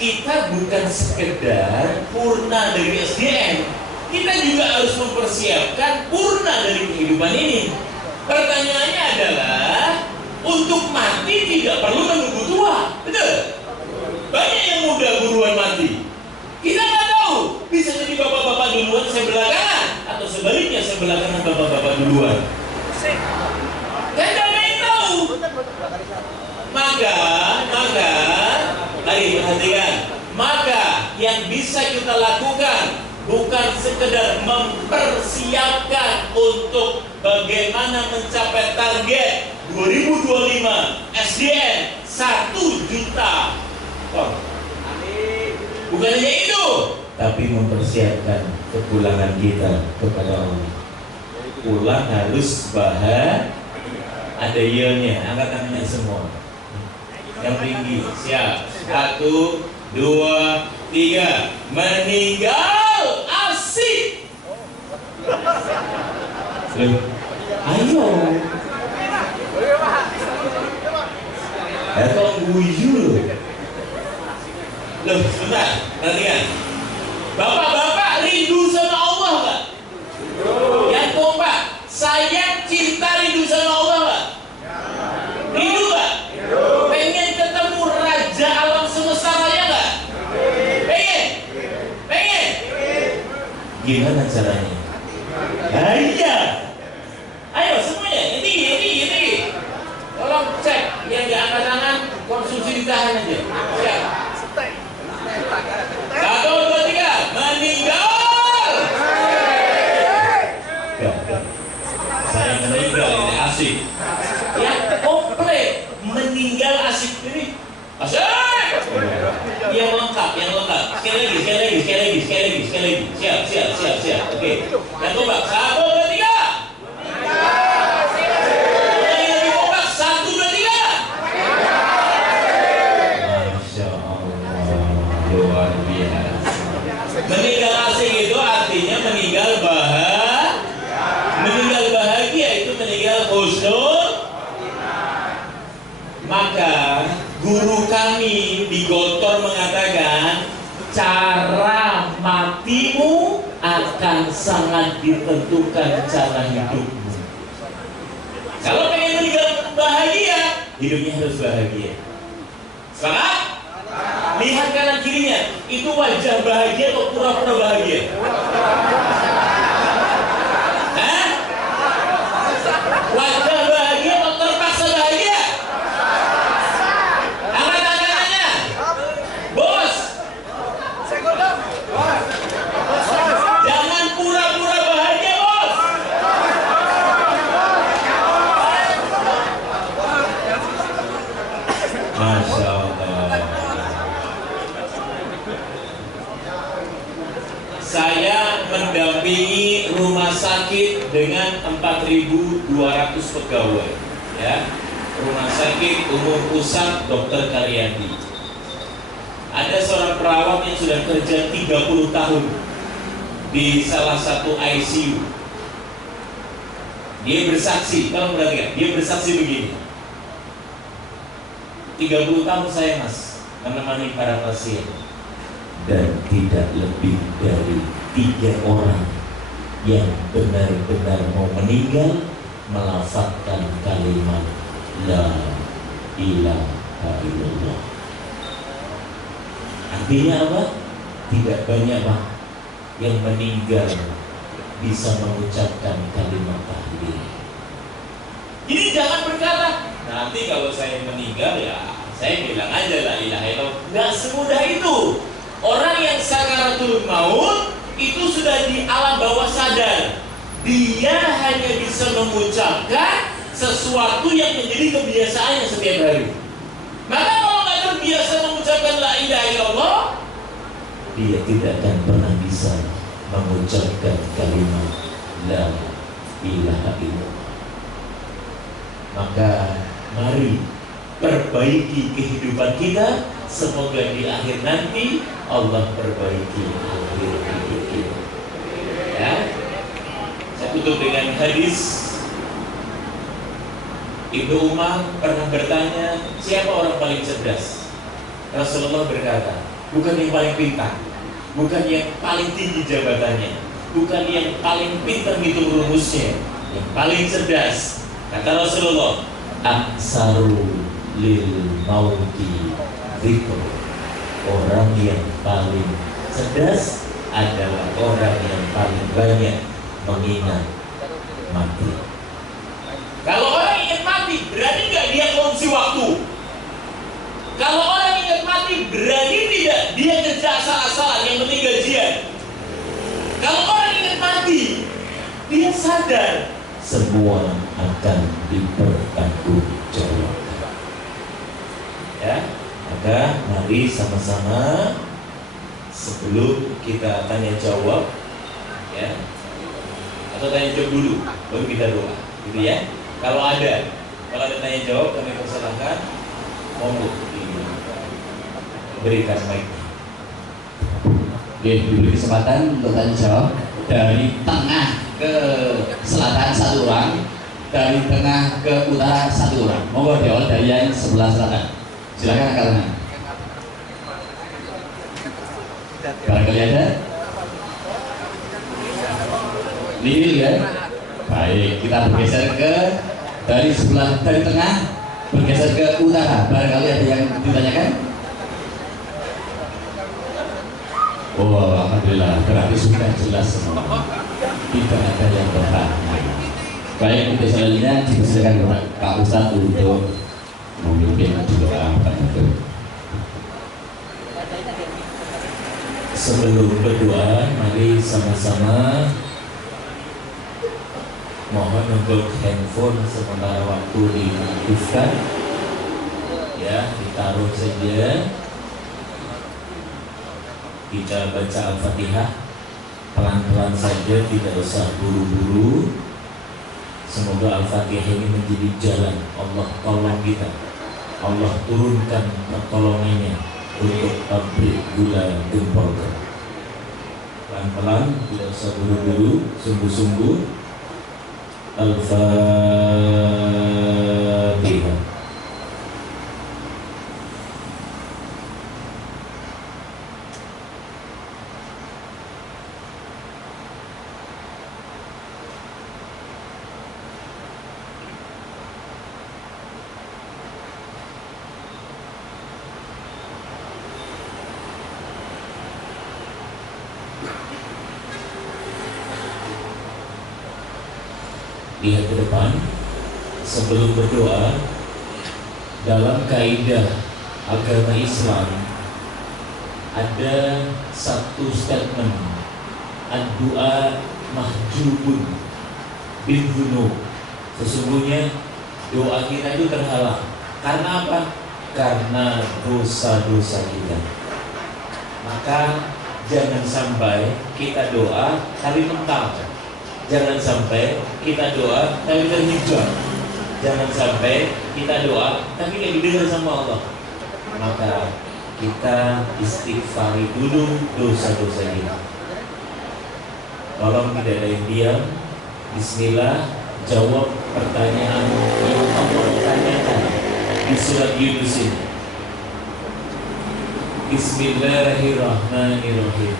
kita bukan sekedar purna dari SDM, kita juga harus mempersiapkan purna dari kehidupan ini. Pertanyaannya adalah, untuk mati tidak perlu menunggu tua, betul? Banyak yang muda buruan mati. Kita nggak tahu, bisa jadi bapak-bapak duluan saya belakangan, atau sebaliknya saya belakangan bapak-bapak duluan. Kan nggak ada yang tahu. Maka, mari perhatikan. Maka yang bisa kita lakukan bukan sekedar mempersiapkan untuk bagaimana mencapai target 2025 SDM 1 juta ton. Bukan hanya itu, tapi mempersiapkan kepulangan kita kepada Allah. Pulang harus bahagia, ada yelnya, angkat tangannya semua. Yang tinggi, siap. 1, 2, 3. Meninggal asik. Ayo. Tolong guyu. Loh, sebentar, perhatikan. Bapak-bapak rindu sama Allah nggak? Yang kompak, saya cinta rindu sama Allah nggak? Rindu nggak? Pengen ketemu Raja Alam Semesta Raya nggak? Pengen? Gimana caranya? Iya. Ayo semuanya, ini. Tolong cek, yang nggak angkat tangan, konsumsi ditahan aja. Siap. 1, 2, 3, meninggal. ready. Siap. Oke. Yang kompak. 1, 2, 3. Yang lebih kompak. 1, 2, 3. Masya Allah, luar biasa. Meninggal asing itu artinya meninggal bahagia, itu meninggal husnul. Maka guru kami di Gontor mengatakan cara matimu akan sangat ditentukan cara hidupmu. Kalau pengen meninggal bahagia, hidupnya harus bahagia. Sekarang lihat kanan kirinya, itu wajah bahagia atau pura-pura bahagia? Hah? Wajah bahagia atau terpaksa bahagia? Angkat tangannya, bos. Jangan pura-pura bahagia, bos. Masya Allah. Saya mendampingi rumah sakit dengan 4.200 pegawai, ya. Rumah sakit umum pusat Dr. Karyadi. Ada seorang perawat yang sudah kerja 30 tahun di salah satu ICU. Dia bersaksi, kalau perhatikan, dia bersaksi begini. 30 tahun saya, Mas, menemani para pasien, dan tidak lebih dari 3 orang yang benar-benar mau meninggal melafazkan kalimat la ilaha illallah. Artinya apa? Tidak banyak Pak yang meninggal bisa mengucapkan kalimat tahlil. Jadi jangan berkata, nanti kalau saya meninggal ya saya bilang aja la ilaha illallah. Nggak semudah itu. Orang yang sakaratul maut itu sudah di alam bawah sadar. Dia hanya bisa mengucapkan sesuatu yang menjadi kebiasaannya setiap hari. Maka kalau nggak terbiasa mengucapkan la ilaha illallah, dia tidak akan pernah bisa mengucapkan kalimat la ilaha illallah. Maka mari perbaiki kehidupan kita. Semoga di akhir nanti Allah perbaiki akhir hidup kita. Ya, saya tutup dengan hadis. Ibnu Umar pernah bertanya, siapa orang paling cerdas? Rasulullah berkata, bukan yang paling pintar, bukan yang paling tinggi jabatannya, bukan yang paling pintar hitung rumusnya, yang paling cerdas. Kata Rasulullah, aksaru lil mauti dzikr. Orang yang paling cerdas adalah orang yang paling banyak mengingat mati. Kalau orang ingat mati, berarti nggak dia konsumsi waktu. Kalau orang ingat mati, berarti tidak dia kerja asal-asalan, yang penting gajian. Kalau orang ingat mati, dia sadar semua akan dipertanggungjawabkan. Ya, maka mari sama-sama sebelum kita tanya jawab, ya, atau tanya jawab dulu, baru kita doa, gitu ya. Kalau ada tanya jawab, kami persilahkan, monggo diberikan mic. Oke, diberi kesempatan untuk tanya jawab. Dari tengah ke selatan 1 orang, dari tengah ke utara 1 orang. Monggo diawal dari yang sebelah selatan. Silakan angkat tangan. Barangkali ada? Lil ya? Baik, kita bergeser ke dari tengah bergeser ke utara. Barangkali ada yang ditanyakan? Oh, alhamdulillah, berarti sudah jelas semua. Tidak ada yang bertanya. Baik, untuk selanjutnya dipersilakan Pak Ustadz untuk memimpin doa penutup. Sebelum berdoa, mari sama-sama mohon untuk handphone sementara waktu diaktifkan, ya, ditaruh saja. Kita baca Al-Fatihah pelan-pelan saja, tidak usah buru-buru. Semoga Al-Fatihah ini menjadi jalan Allah tolong kita, Allah turunkan pertolongannya untuk pabrik gula Gempolker. Pelan-pelan, tidak usah buru-buru, sungguh-sungguh. Al-Fatihah. Lihat ke depan sebelum berdoa. Dalam kaidah agama Islam ada satu statement, ad-du'a mahjubun bidhunub. Sesungguhnya doa kita itu terhalang. Karena apa? Karena dosa-dosa kita. Maka jangan sampai kita doa tapi mental. Jangan sampai kita doa tapi terhijab. Jangan sampai kita doa tapi gak didengar sama Allah. Maka kita istighfari dulu dosa-dosa kita. Tolong tidak ada yang diam. Bismillah, jawab pertanyaan yang Allah tanyakan di surat Yunus ini. Bismillahirrahmanirrahim.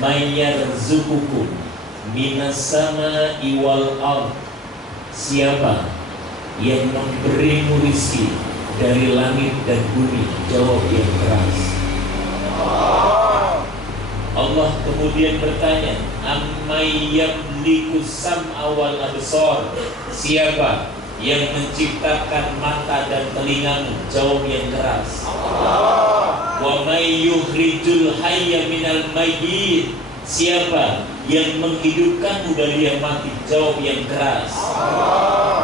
May yarzuqukum minas sama'i wal ard. Siapa yang memberimu rizki dari langit dan bumi? Jawab yang keras. Allah kemudian bertanya, Ammay yamliku sam'a wal absar. Siapa yang menciptakan mata dan telingamu? Jawab yang keras. Wa may yukhrijul hayya minal mayyit. Siapa yang menghidupkanmu dari yang mati? Jawab yang keras.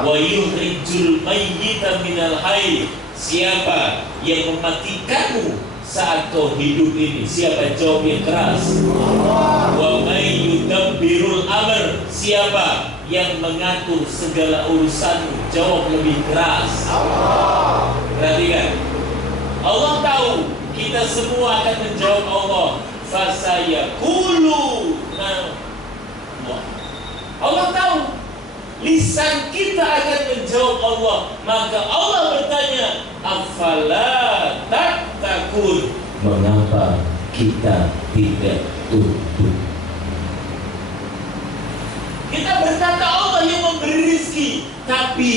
Wa yukhrijul mayyita minal hayy. Siapa yang mematikanmu saat kau hidup ini? Siapa? Jawab yang keras. Wa may yudabbirul amr. Siapa yang mengatur segala urusanmu? Jawab lebih keras. Perhatikan, Allah tahu kita semua akan menjawab Allah. Fasayaquluna. Allah tahu lisan kita akan menjawab Allah. Maka Allah bertanya, afala tattaqun. Mengapa kita tidak tunduk? Kita berkata Allah yang memberi rezeki, tapi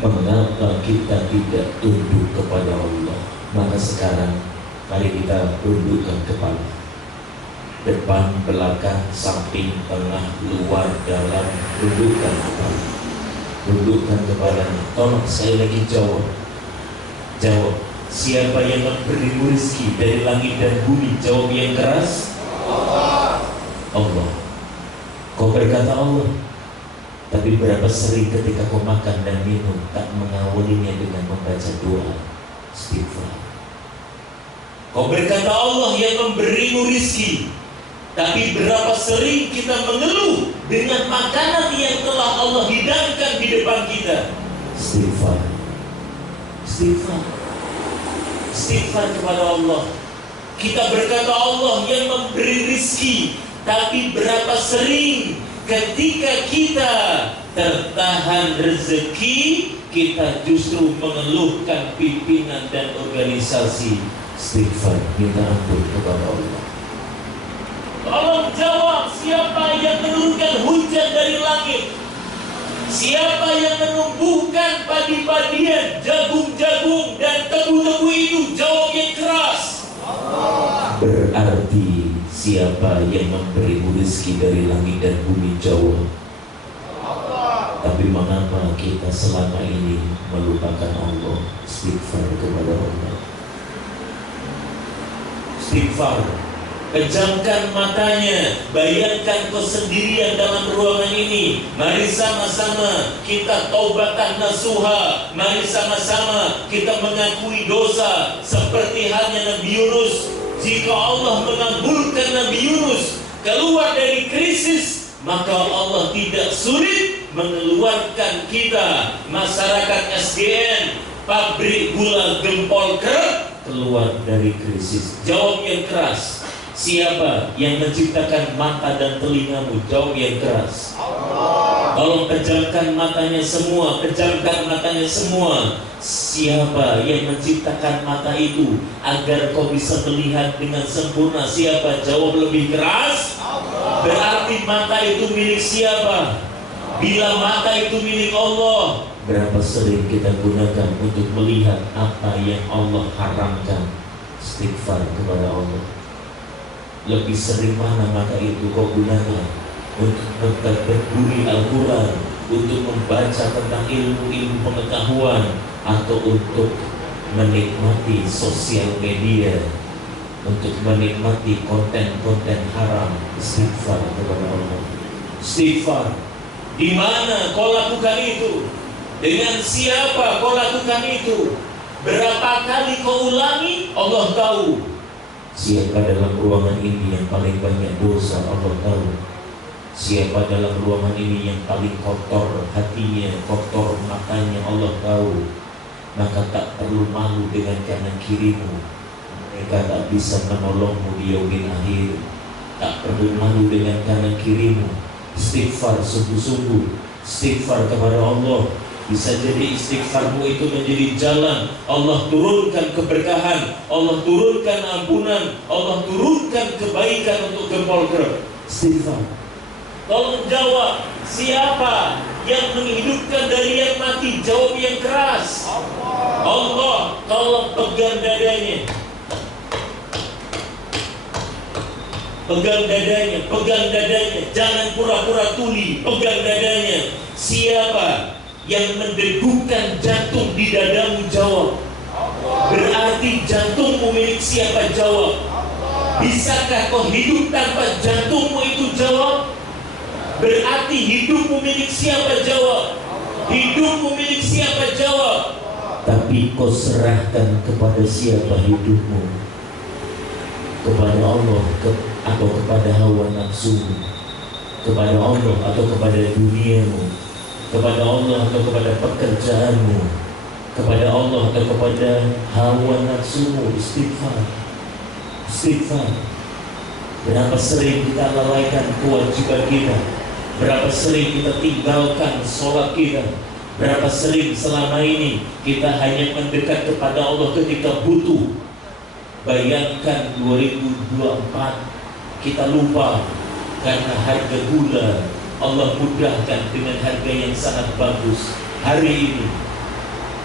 mengapa kita tidak tunduk kepada Allah? Maka sekarang mari kita tundukkan kepala. Depan, belakang, samping, tengah, luar, dalam. Tundukkan kepala. Tundukkan kepalanya. Tolong saya lagi jawab. Jawab. Siapa yang memberimu rezeki dari langit dan bumi? Jawab yang keras. Allah. Kau berkata Allah, tapi berapa sering ketika kau makan dan minum tak mengawalinya dengan membaca doa istighfar. Kau berkata Allah yang memberimu rizki, tapi berapa sering kita mengeluh dengan makanan yang telah Allah hidangkan di depan kita? Istighfar. Istighfar. Istighfar kepada Allah. Kita berkata Allah yang memberi rizki, tapi berapa sering ketika kita tertahan rezeki, kita justru mengeluhkan pimpinan dan organisasi. Istighfar, minta ampun kepada Allah. Tolong jawab, siapa yang menurunkan hujan dari langit? Siapa yang menumbuhkan padi-padian, jagung-jagung dan tebu-tebu itu? Jawab yang keras. Berarti siapa yang memberimu rezeki dari langit dan bumi? Jawab. Tapi mengapa kita selama ini melupakan Allah? Istighfar kepada Allah. Istighfar. Pejamkan matanya. Bayangkan kau sendirian dalam ruangan ini. Mari sama-sama kita taubatan nasuha. Mari sama-sama kita mengakui dosa. Seperti halnya Nabi Yunus. Jika Allah mengabulkan Nabi Yunus, krisis, maka Allah tidak sulit mengeluarkan kita, masyarakat SGN, pabrik gula Gempol Kerep, keluar dari krisis. Jawab yang keras. Siapa yang menciptakan mata dan telingamu? Jawab yang keras. Tolong pejamkan matanya semua, pejamkan matanya semua. Siapa yang menciptakan mata itu agar kau bisa melihat dengan sempurna? Siapa? Jawab lebih keras. Berarti mata itu milik siapa? Bila mata itu milik Allah, berapa sering kita gunakan untuk melihat apa yang Allah haramkan? Istighfar kepada Allah. Lebih sering mana mata itu kau gunakan? Untuk mentadabburi Al-Quran, untuk membaca tentang ilmu-ilmu pengetahuan, atau untuk menikmati sosial media, untuk menikmati konten-konten haram? Istighfar kepada Allah. Istighfar. Di mana kau lakukan itu? Dengan siapa kau lakukan itu? Berapa kali kau ulangi? Allah tahu. Siapa dalam ruangan ini yang paling banyak dosa? Allah tahu. Siapa dalam ruangan ini yang paling kotor hatinya, kotor matanya? Allah tahu. Maka tak perlu malu dengan kanan kirimu. Mereka tak bisa menolongmu di yaumil akhir. Tak perlu malu dengan kanan kirimu. Istighfar sungguh-sungguh. Istighfar kepada Allah. Bisa jadi istighfarmu itu menjadi jalan Allah turunkan keberkahan, Allah turunkan ampunan, Allah turunkan kebaikan untuk Gempol Kerep. Istighfar. Tolong jawab, siapa yang menghidupkan dari yang mati? Jawab yang keras. Allah. Tolong pegang dadanya. Pegang dadanya, pegang dadanya. Jangan pura-pura tuli, pegang dadanya. Siapa yang mendegukan jantung di dadamu? Jawab. Berarti jantungmu milik siapa? Jawab. Bisakah kau hidup tanpa jantungmu itu? Jawab. Berarti hidupmu milik siapa? Jawab. Hidupmu milik siapa? Jawab. Tapi kau serahkan kepada siapa hidupmu? Kepada Allah atau kepada hawa nafsumu? Kepada Allah atau kepada duniamu? Kepada Allah atau kepada pekerjaanmu? Kepada Allah atau kepada hawa nafsumu? Istighfar. Istighfar. Berapa sering kita lalaikan kewajiban kita? Berapa sering kita tinggalkan sholat kita? Berapa sering selama ini kita hanya mendekat kepada Allah ketika butuh? Bayangkan 2024 kita lupa karena harga gula Allah mudahkan dengan harga yang sangat bagus. Hari ini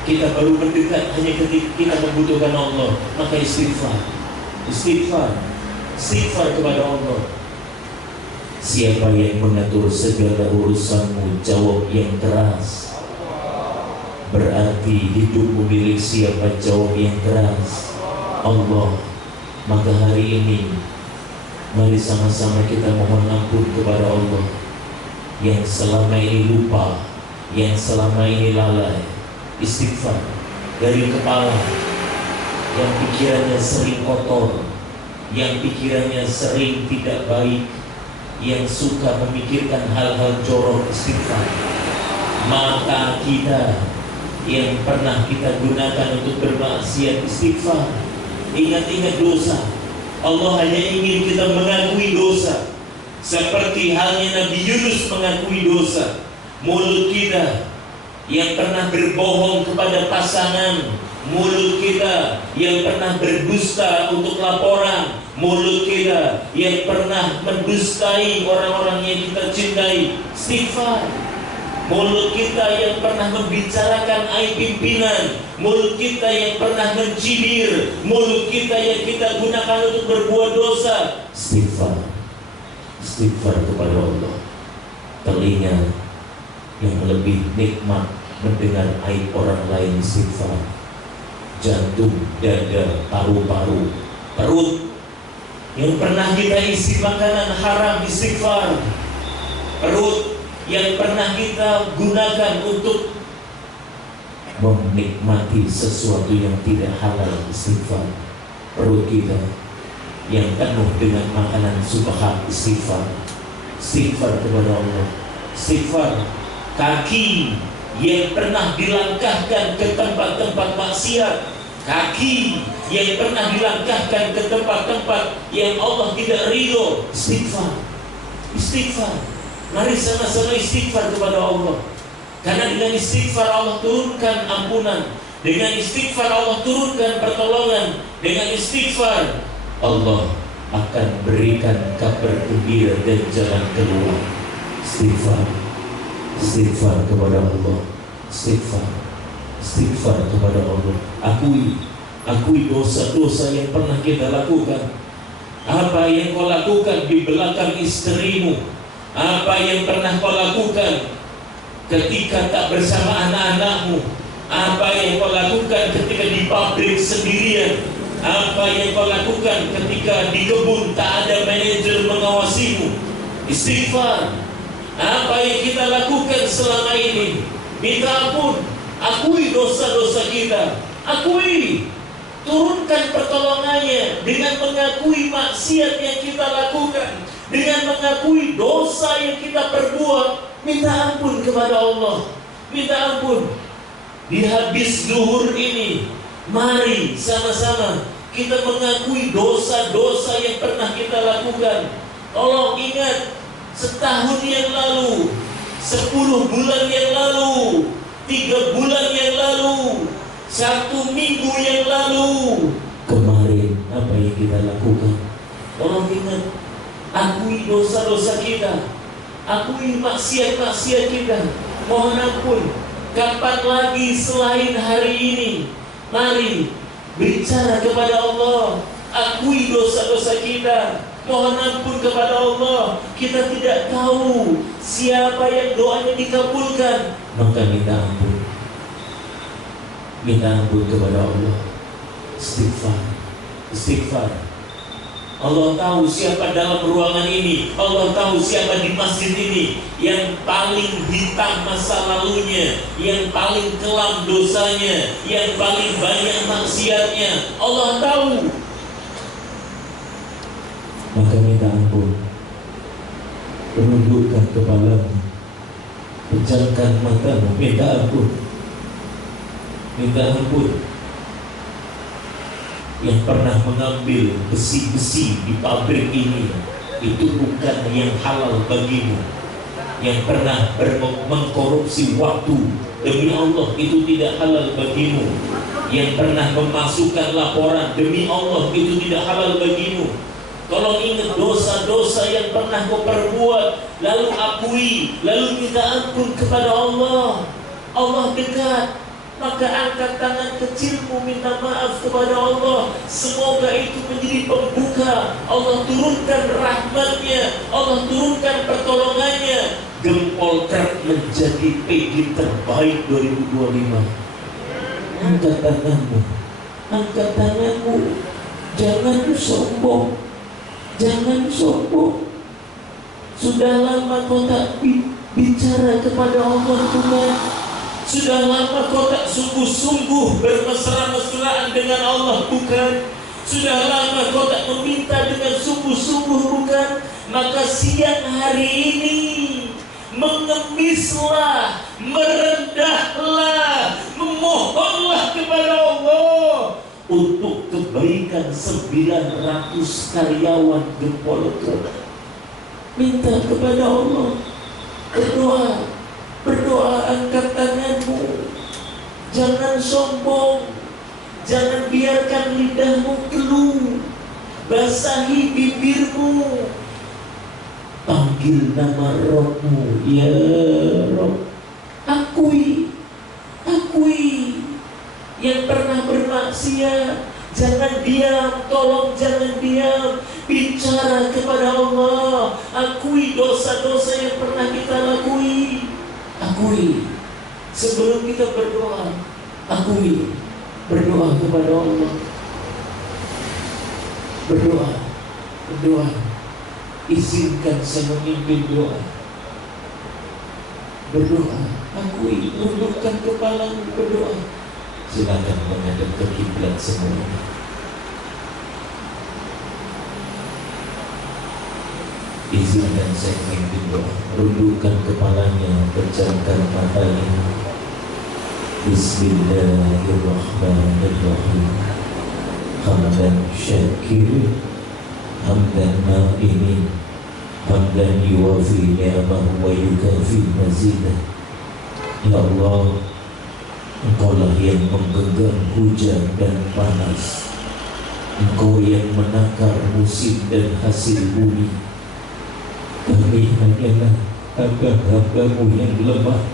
kita baru mendekat hanya ketika kita membutuhkan Allah. Maka istighfar. Istighfar. Istighfar kepada Allah. Siapa yang mengatur segala urusanmu? Jawab yang keras. Berarti hidupmu milik siapa? Jawab yang keras. Allah. Maka hari ini mari sama-sama kita mohon ampun kepada Allah yang selama ini lupa, yang selama ini lalai. Istighfar dari kepala yang pikirannya sering kotor, yang pikirannya sering tidak baik, yang suka memikirkan hal-hal jorok. Istighfar. Mata kita yang pernah kita gunakan untuk bermaksiat. Istighfar. Ingat-ingat dosa. Allah hanya ingin kita mengakui dosa, seperti halnya Nabi Yunus mengakui dosa. Mulut kita yang pernah berbohong kepada pasangan, mulut kita yang pernah berdusta untuk laporan, mulut kita yang pernah mendustai orang-orang yang kita cintai. Istighfar. Mulut kita yang pernah membicarakan aib pimpinan, mulut kita yang pernah mencibir, mulut kita yang kita gunakan untuk berbuat dosa. Istighfar. Istighfar kepada Allah. Telinga yang lebih nikmat mendengar aib orang lain. Istighfar. Jantung, dada, paru-paru, perut yang pernah kita isi makanan haram. Istighfar. Perut yang pernah kita gunakan untuk menikmati sesuatu yang tidak halal. Istighfar. Perut kita yang penuh dengan makanan subhat. Istighfar. Istighfar kepada Allah. Istighfar. Kaki yang pernah dilangkahkan ke tempat-tempat maksiat, kaki yang pernah dilangkahkan ke tempat-tempat yang Allah tidak ridho, istighfar. Istighfar. Mari sama-sama istighfar kepada Allah. Karena dengan istighfar Allah turunkan ampunan, dengan istighfar Allah turunkan pertolongan, dengan istighfar Allah akan berikan kabar gembira dan jalan keluar. Istighfar. Istighfar kepada Allah. Istighfar. Istighfar kepada Allah. Akui dosa-dosa yang pernah kita lakukan. Apa yang kau lakukan di belakang istrimu, apa yang pernah kau lakukan ketika tak bersama anak-anakmu, apa yang kau lakukan ketika di pabrik sendirian, apa yang kau lakukan ketika di kebun tak ada manajer mengawasimu. Istighfar. Apa yang kita lakukan selama ini, minta ampun, akui dosa-dosa kita, akui, turunkan pertolongannya dengan mengakui maksiat yang kita lakukan, dengan mengakui dosa yang kita perbuat, minta ampun kepada Allah, minta ampun. Di habis zuhur ini, mari sama-sama kita mengakui dosa-dosa yang pernah kita lakukan. Tolong ingat, setahun yang lalu, 10 bulan yang lalu, 3 bulan yang lalu, 1 minggu yang lalu, kemarin apa yang kita lakukan. Tolong ingat, akui dosa-dosa kita, akui maksiat-maksiat kita, mohon ampun. Kapan lagi selain hari ini? Mari bicara kepada Allah, akui dosa-dosa kita, mohon ampun kepada Allah. Kita tidak tahu siapa yang doanya dikabulkan, maka minta ampun. Minta ampun kepada Allah. Istighfar. Istighfar. Allah tahu siapa dalam ruangan ini, Allah tahu siapa di masjid ini yang paling hitam masa lalunya, yang paling kelam dosanya, yang paling banyak maksiatnya. Allah tahu. Maka minta ampun, menundukkan kepalamu, pejamkan matamu, minta ampun, minta ampun. Yang pernah mengambil besi-besi di pabrik ini, itu bukan yang halal bagimu. Yang pernah mengkorupsi waktu demi Allah, itu tidak halal bagimu. Yang pernah memasukkan laporan demi Allah, itu tidak halal bagimu. Tolong ingat dosa-dosa yang pernah kau perbuat, lalu akui, lalu minta ampun kepada Allah. Allah dekat, maka angkat tangan kecilmu, minta maaf kepada Allah. Semoga itu menjadi pembuka. Allah turunkan rahmatnya, Allah turunkan pertolongannya. Gempol truk menjadi PG terbaik 2025. Angkat tanganmu, angkat tanganmu. Jangan sombong, jangan sombong. Sudah lama kau tak bicara kepada Allah Tuhan. Sudah lama kau tak sungguh-sungguh bermesra-mesraan dengan Allah, bukan? Sudah lama kau tak meminta dengan sungguh-sungguh, bukan? Maka siang hari ini mengemislah, merendahlah, memohonlah kepada Allah untuk kebaikan 900 karyawan Gempol Truk. Minta kepada Allah, berdoa. Berdoa, angkat tanganmu. Jangan sombong. Jangan biarkan lidahmu keluh. Basahi bibirmu. Panggil nama Rabbmu, ya Rabb. Akui. Akui. Yang pernah bermaksiat, jangan diam. Tolong jangan diam. Bicara kepada Allah. Akui dosa-dosa yang pernah kita lakui. Akui. Sebelum kita berdoa, akui. Berdoa kepada Allah. Berdoa. Berdoa. Izinkan saya memimpin doa. Berdoa. Akui. Tundukkan kepalamu, berdoa. Silakan menghadap ke kiblat semua. Izinkan saya memimpin doa. Rundukkan kepalanya, pejamkan matanya. Bismillahirrahmanirrahim. Hamdan syakir, hamdan na'imin, hamdan yuwafi ni'amahu wa yukafi mazidah. Ya Allah, Engkaulah yang menggenggam hujan dan panas. Engkau yang menakar musim dan hasil bumi. Kami hanyalah hamba-hamba-Mu yang lemah,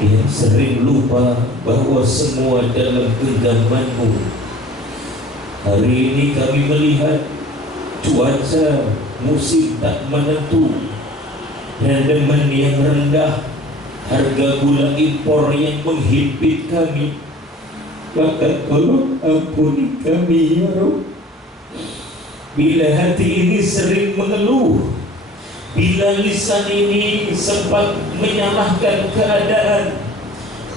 yang sering lupa bahwa semua dalam genggaman-Mu. Hari ini kami melihat cuaca musim tak menentu, rendemen yang rendah, harga gula impor yang menghimpit kami. Maka tolong ampuni kami ya Rabb. Bila hati ini sering mengeluh, bila lisan ini sempat menyalahkan keadaan,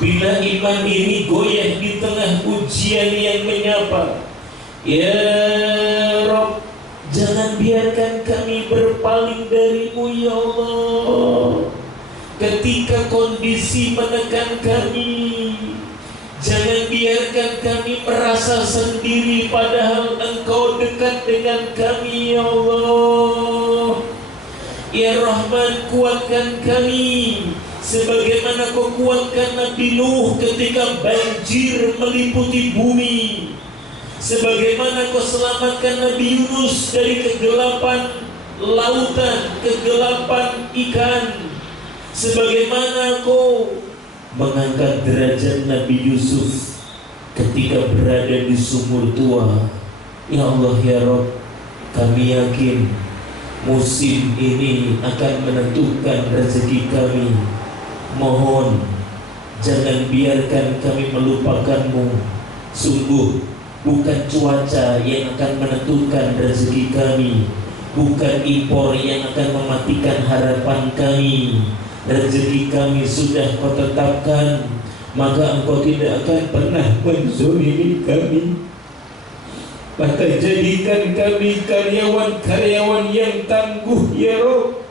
bila iman ini goyah di tengah ujian yang menyapa, ya Rabb, jangan biarkan kami berpaling dari-Mu ya Allah. Ketika kondisi menekan kami, jangan biarkan kami merasa sendiri padahal Engkau dekat dengan kami ya Allah. Ya Rahman, kuatkan kami sebagaimana Kau kuatkan Nabi Nuh ketika banjir meliputi bumi, sebagaimana Kau selamatkan Nabi Yunus dari kegelapan lautan, kegelapan ikan, sebagaimana Kau mengangkat derajat Nabi Yusuf ketika berada di sumur tua. Ya Allah ya Rabb, kami yakin musim ini akan menentukan rezeki kami. Mohon jangan biarkan kami melupakan-Mu. Sungguh bukan cuaca yang akan menentukan rezeki kami, bukan impor yang akan mematikan harapan kami. Rezeki kami sudah Kau tetapkan, maka Engkau tidak akan pernah menzalimi kami. Maka jadikan kami karyawan-karyawan yang tangguh ya Rabb.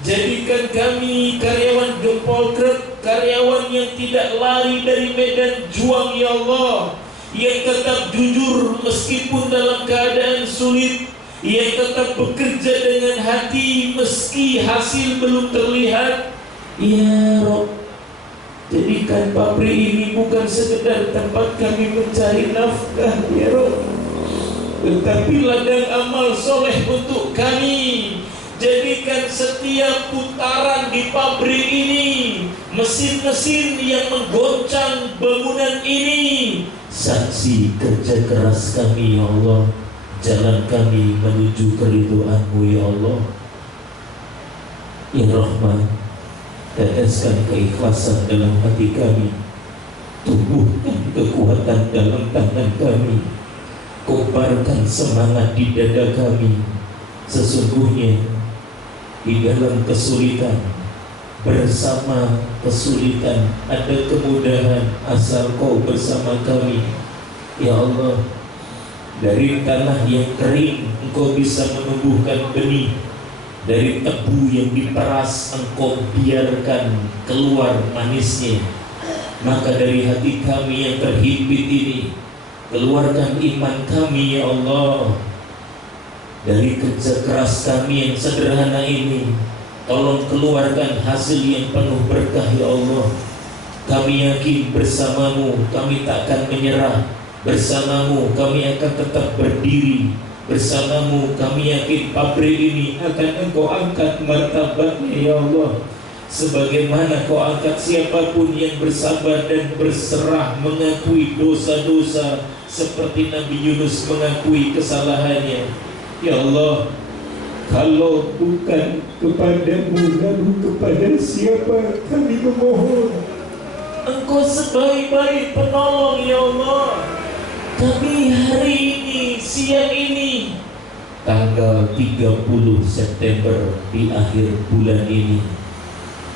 Jadikan kami karyawan gempol truk, karyawan yang tidak lari dari medan juang ya Allah, yang tetap jujur meskipun dalam keadaan sulit, yang tetap bekerja dengan hati meski hasil belum terlihat. Ya Rabb, jadikan pabrik ini bukan sekedar tempat kami mencari nafkah ya Rabb, tetapi ladang amal soleh untuk kami. Jadikan setiap putaran di pabrik ini mesin-mesin yang menggoncang bangunan ini saksi kerja keras kami ya Allah, jalan kami menuju keridhaan-Mu ya Allah. Ya Rahman, teteskan keikhlasan dalam hati kami, tumbuhkan kekuatan dalam tangan kami, kobarkan semangat di dada kami. Sesungguhnya di dalam kesulitan, bersama kesulitan ada kemudahan asal Kau bersama kami ya Allah. Dari tanah yang kering Engkau bisa menumbuhkan benih, dari tebu yang diperas Engkau biarkan keluar manisnya. Maka dari hati kami yang terhimpit ini, keluarkan iman kami ya Allah. Dari kerja keras kami yang sederhana ini, tolong keluarkan hasil yang penuh berkah ya Allah. Kami yakin bersama-Mu kami tak akan menyerah, bersama-Mu kami akan tetap berdiri, bersama-Mu kami yakin pabrik ini akan Engkau angkat martabatnya ya Allah. Sebagaimana Kau angkat siapapun yang bersabar dan berserah mengakui dosa-dosa, seperti Nabi Yunus mengakui kesalahannya. Ya Allah, kalau bukan kepada-Mu, lalu kepada siapa kami memohon? Engkau sebaik-baik penolong ya Allah. Kami hari ini, siang ini, tanggal 30 September di akhir bulan ini,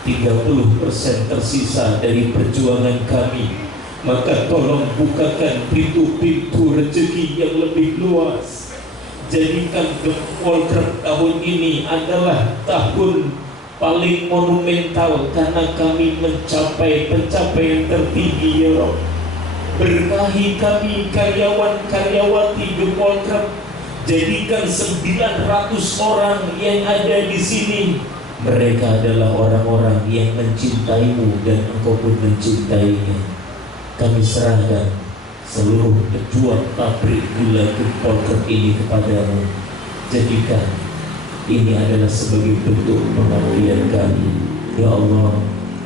30% tersisa dari perjuangan kami. Maka tolong bukakan pintu-pintu rezeki yang lebih luas. Jadikan Polkrep tahun ini adalah tahun paling monumental karena kami mencapai pencapaian tertinggi ya Rabb. Berkahi kami karyawan-karyawati Polkrep, jadikan 900 orang yang ada di sini. Mereka adalah orang-orang yang mencintaimu dan engkau pun mencintainya. Kami serahkan seluruh pejuang pabrik gula Polkrep ini kepadamu. Jadikan ini adalah sebagai bentuk pengabdian kami ya Allah.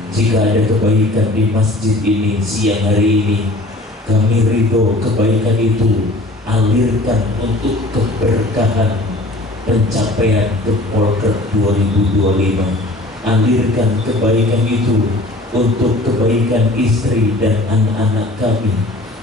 Jika ada kebaikan di masjid ini siang hari ini, kami ridho kebaikan itu alirkan untuk keberkahan pencapaian Polkrep 2025. Alirkan kebaikan itu untuk kebaikan istri dan anak-anak kami.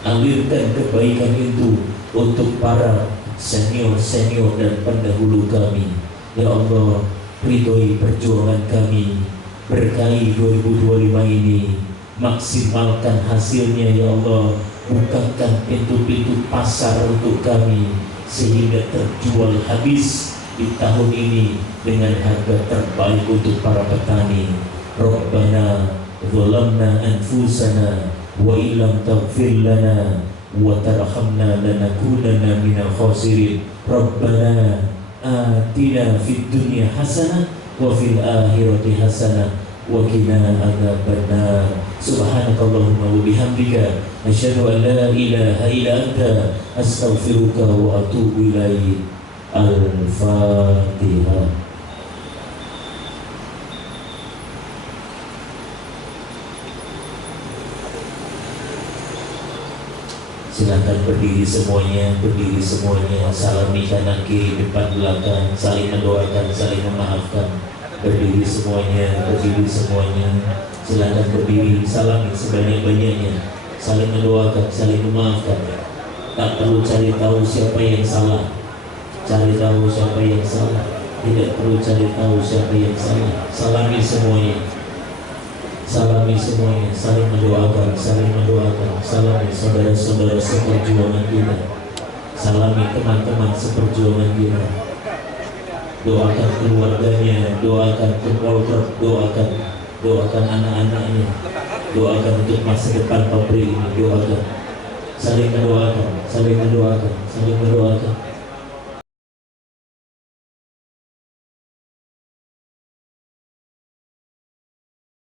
Alirkan kebaikan itu untuk para senior-senior dan pendahulu kami. Ya Allah, ridhoi perjuangan kami. Berkahi 2025 ini, maksimalkan hasilnya ya Allah. Bukakan pintu-pintu pasar untuk kami sehingga terjual habis di tahun ini dengan harga terbaik untuk para petani. Rabbana zalamna anfusana wa illam taghfir lana wa tarhamna lanakunanna minal khasirin. Rabbana atina fid dunya hasanah wa fil akhirati hasanah wa qina adzabannar. Subhanakallahumma wa bihamdika asyhadu an la ilaha illa anta astaghfiruka wa atubu ilaik. Al-Fatihah. Silakan berdiri semuanya, berdiri semuanya. Salami kanan kiri, depan belakang, saling mendoakan, saling memaafkan. Berdiri semuanya, berdiri semuanya. Silakan berdiri, salami sebanyak-banyaknya. Saling mendoakan, saling memaafkan. Tak perlu cari tahu siapa yang salah, cari tahu siapa yang salah. Tidak perlu cari tahu siapa yang salah. Salami semuanya, salami semuanya, saling mendoakan, saling mendoakan. Salami saudara-saudara seperjuangan kita, salami teman-teman seperjuangan kita. Doakan keluarganya, doakan Polkrep, doakan anak-anaknya, doakan untuk masa depan pabrik ini, doakan. Saling mendoakan, saling mendoakan, saling mendoakan.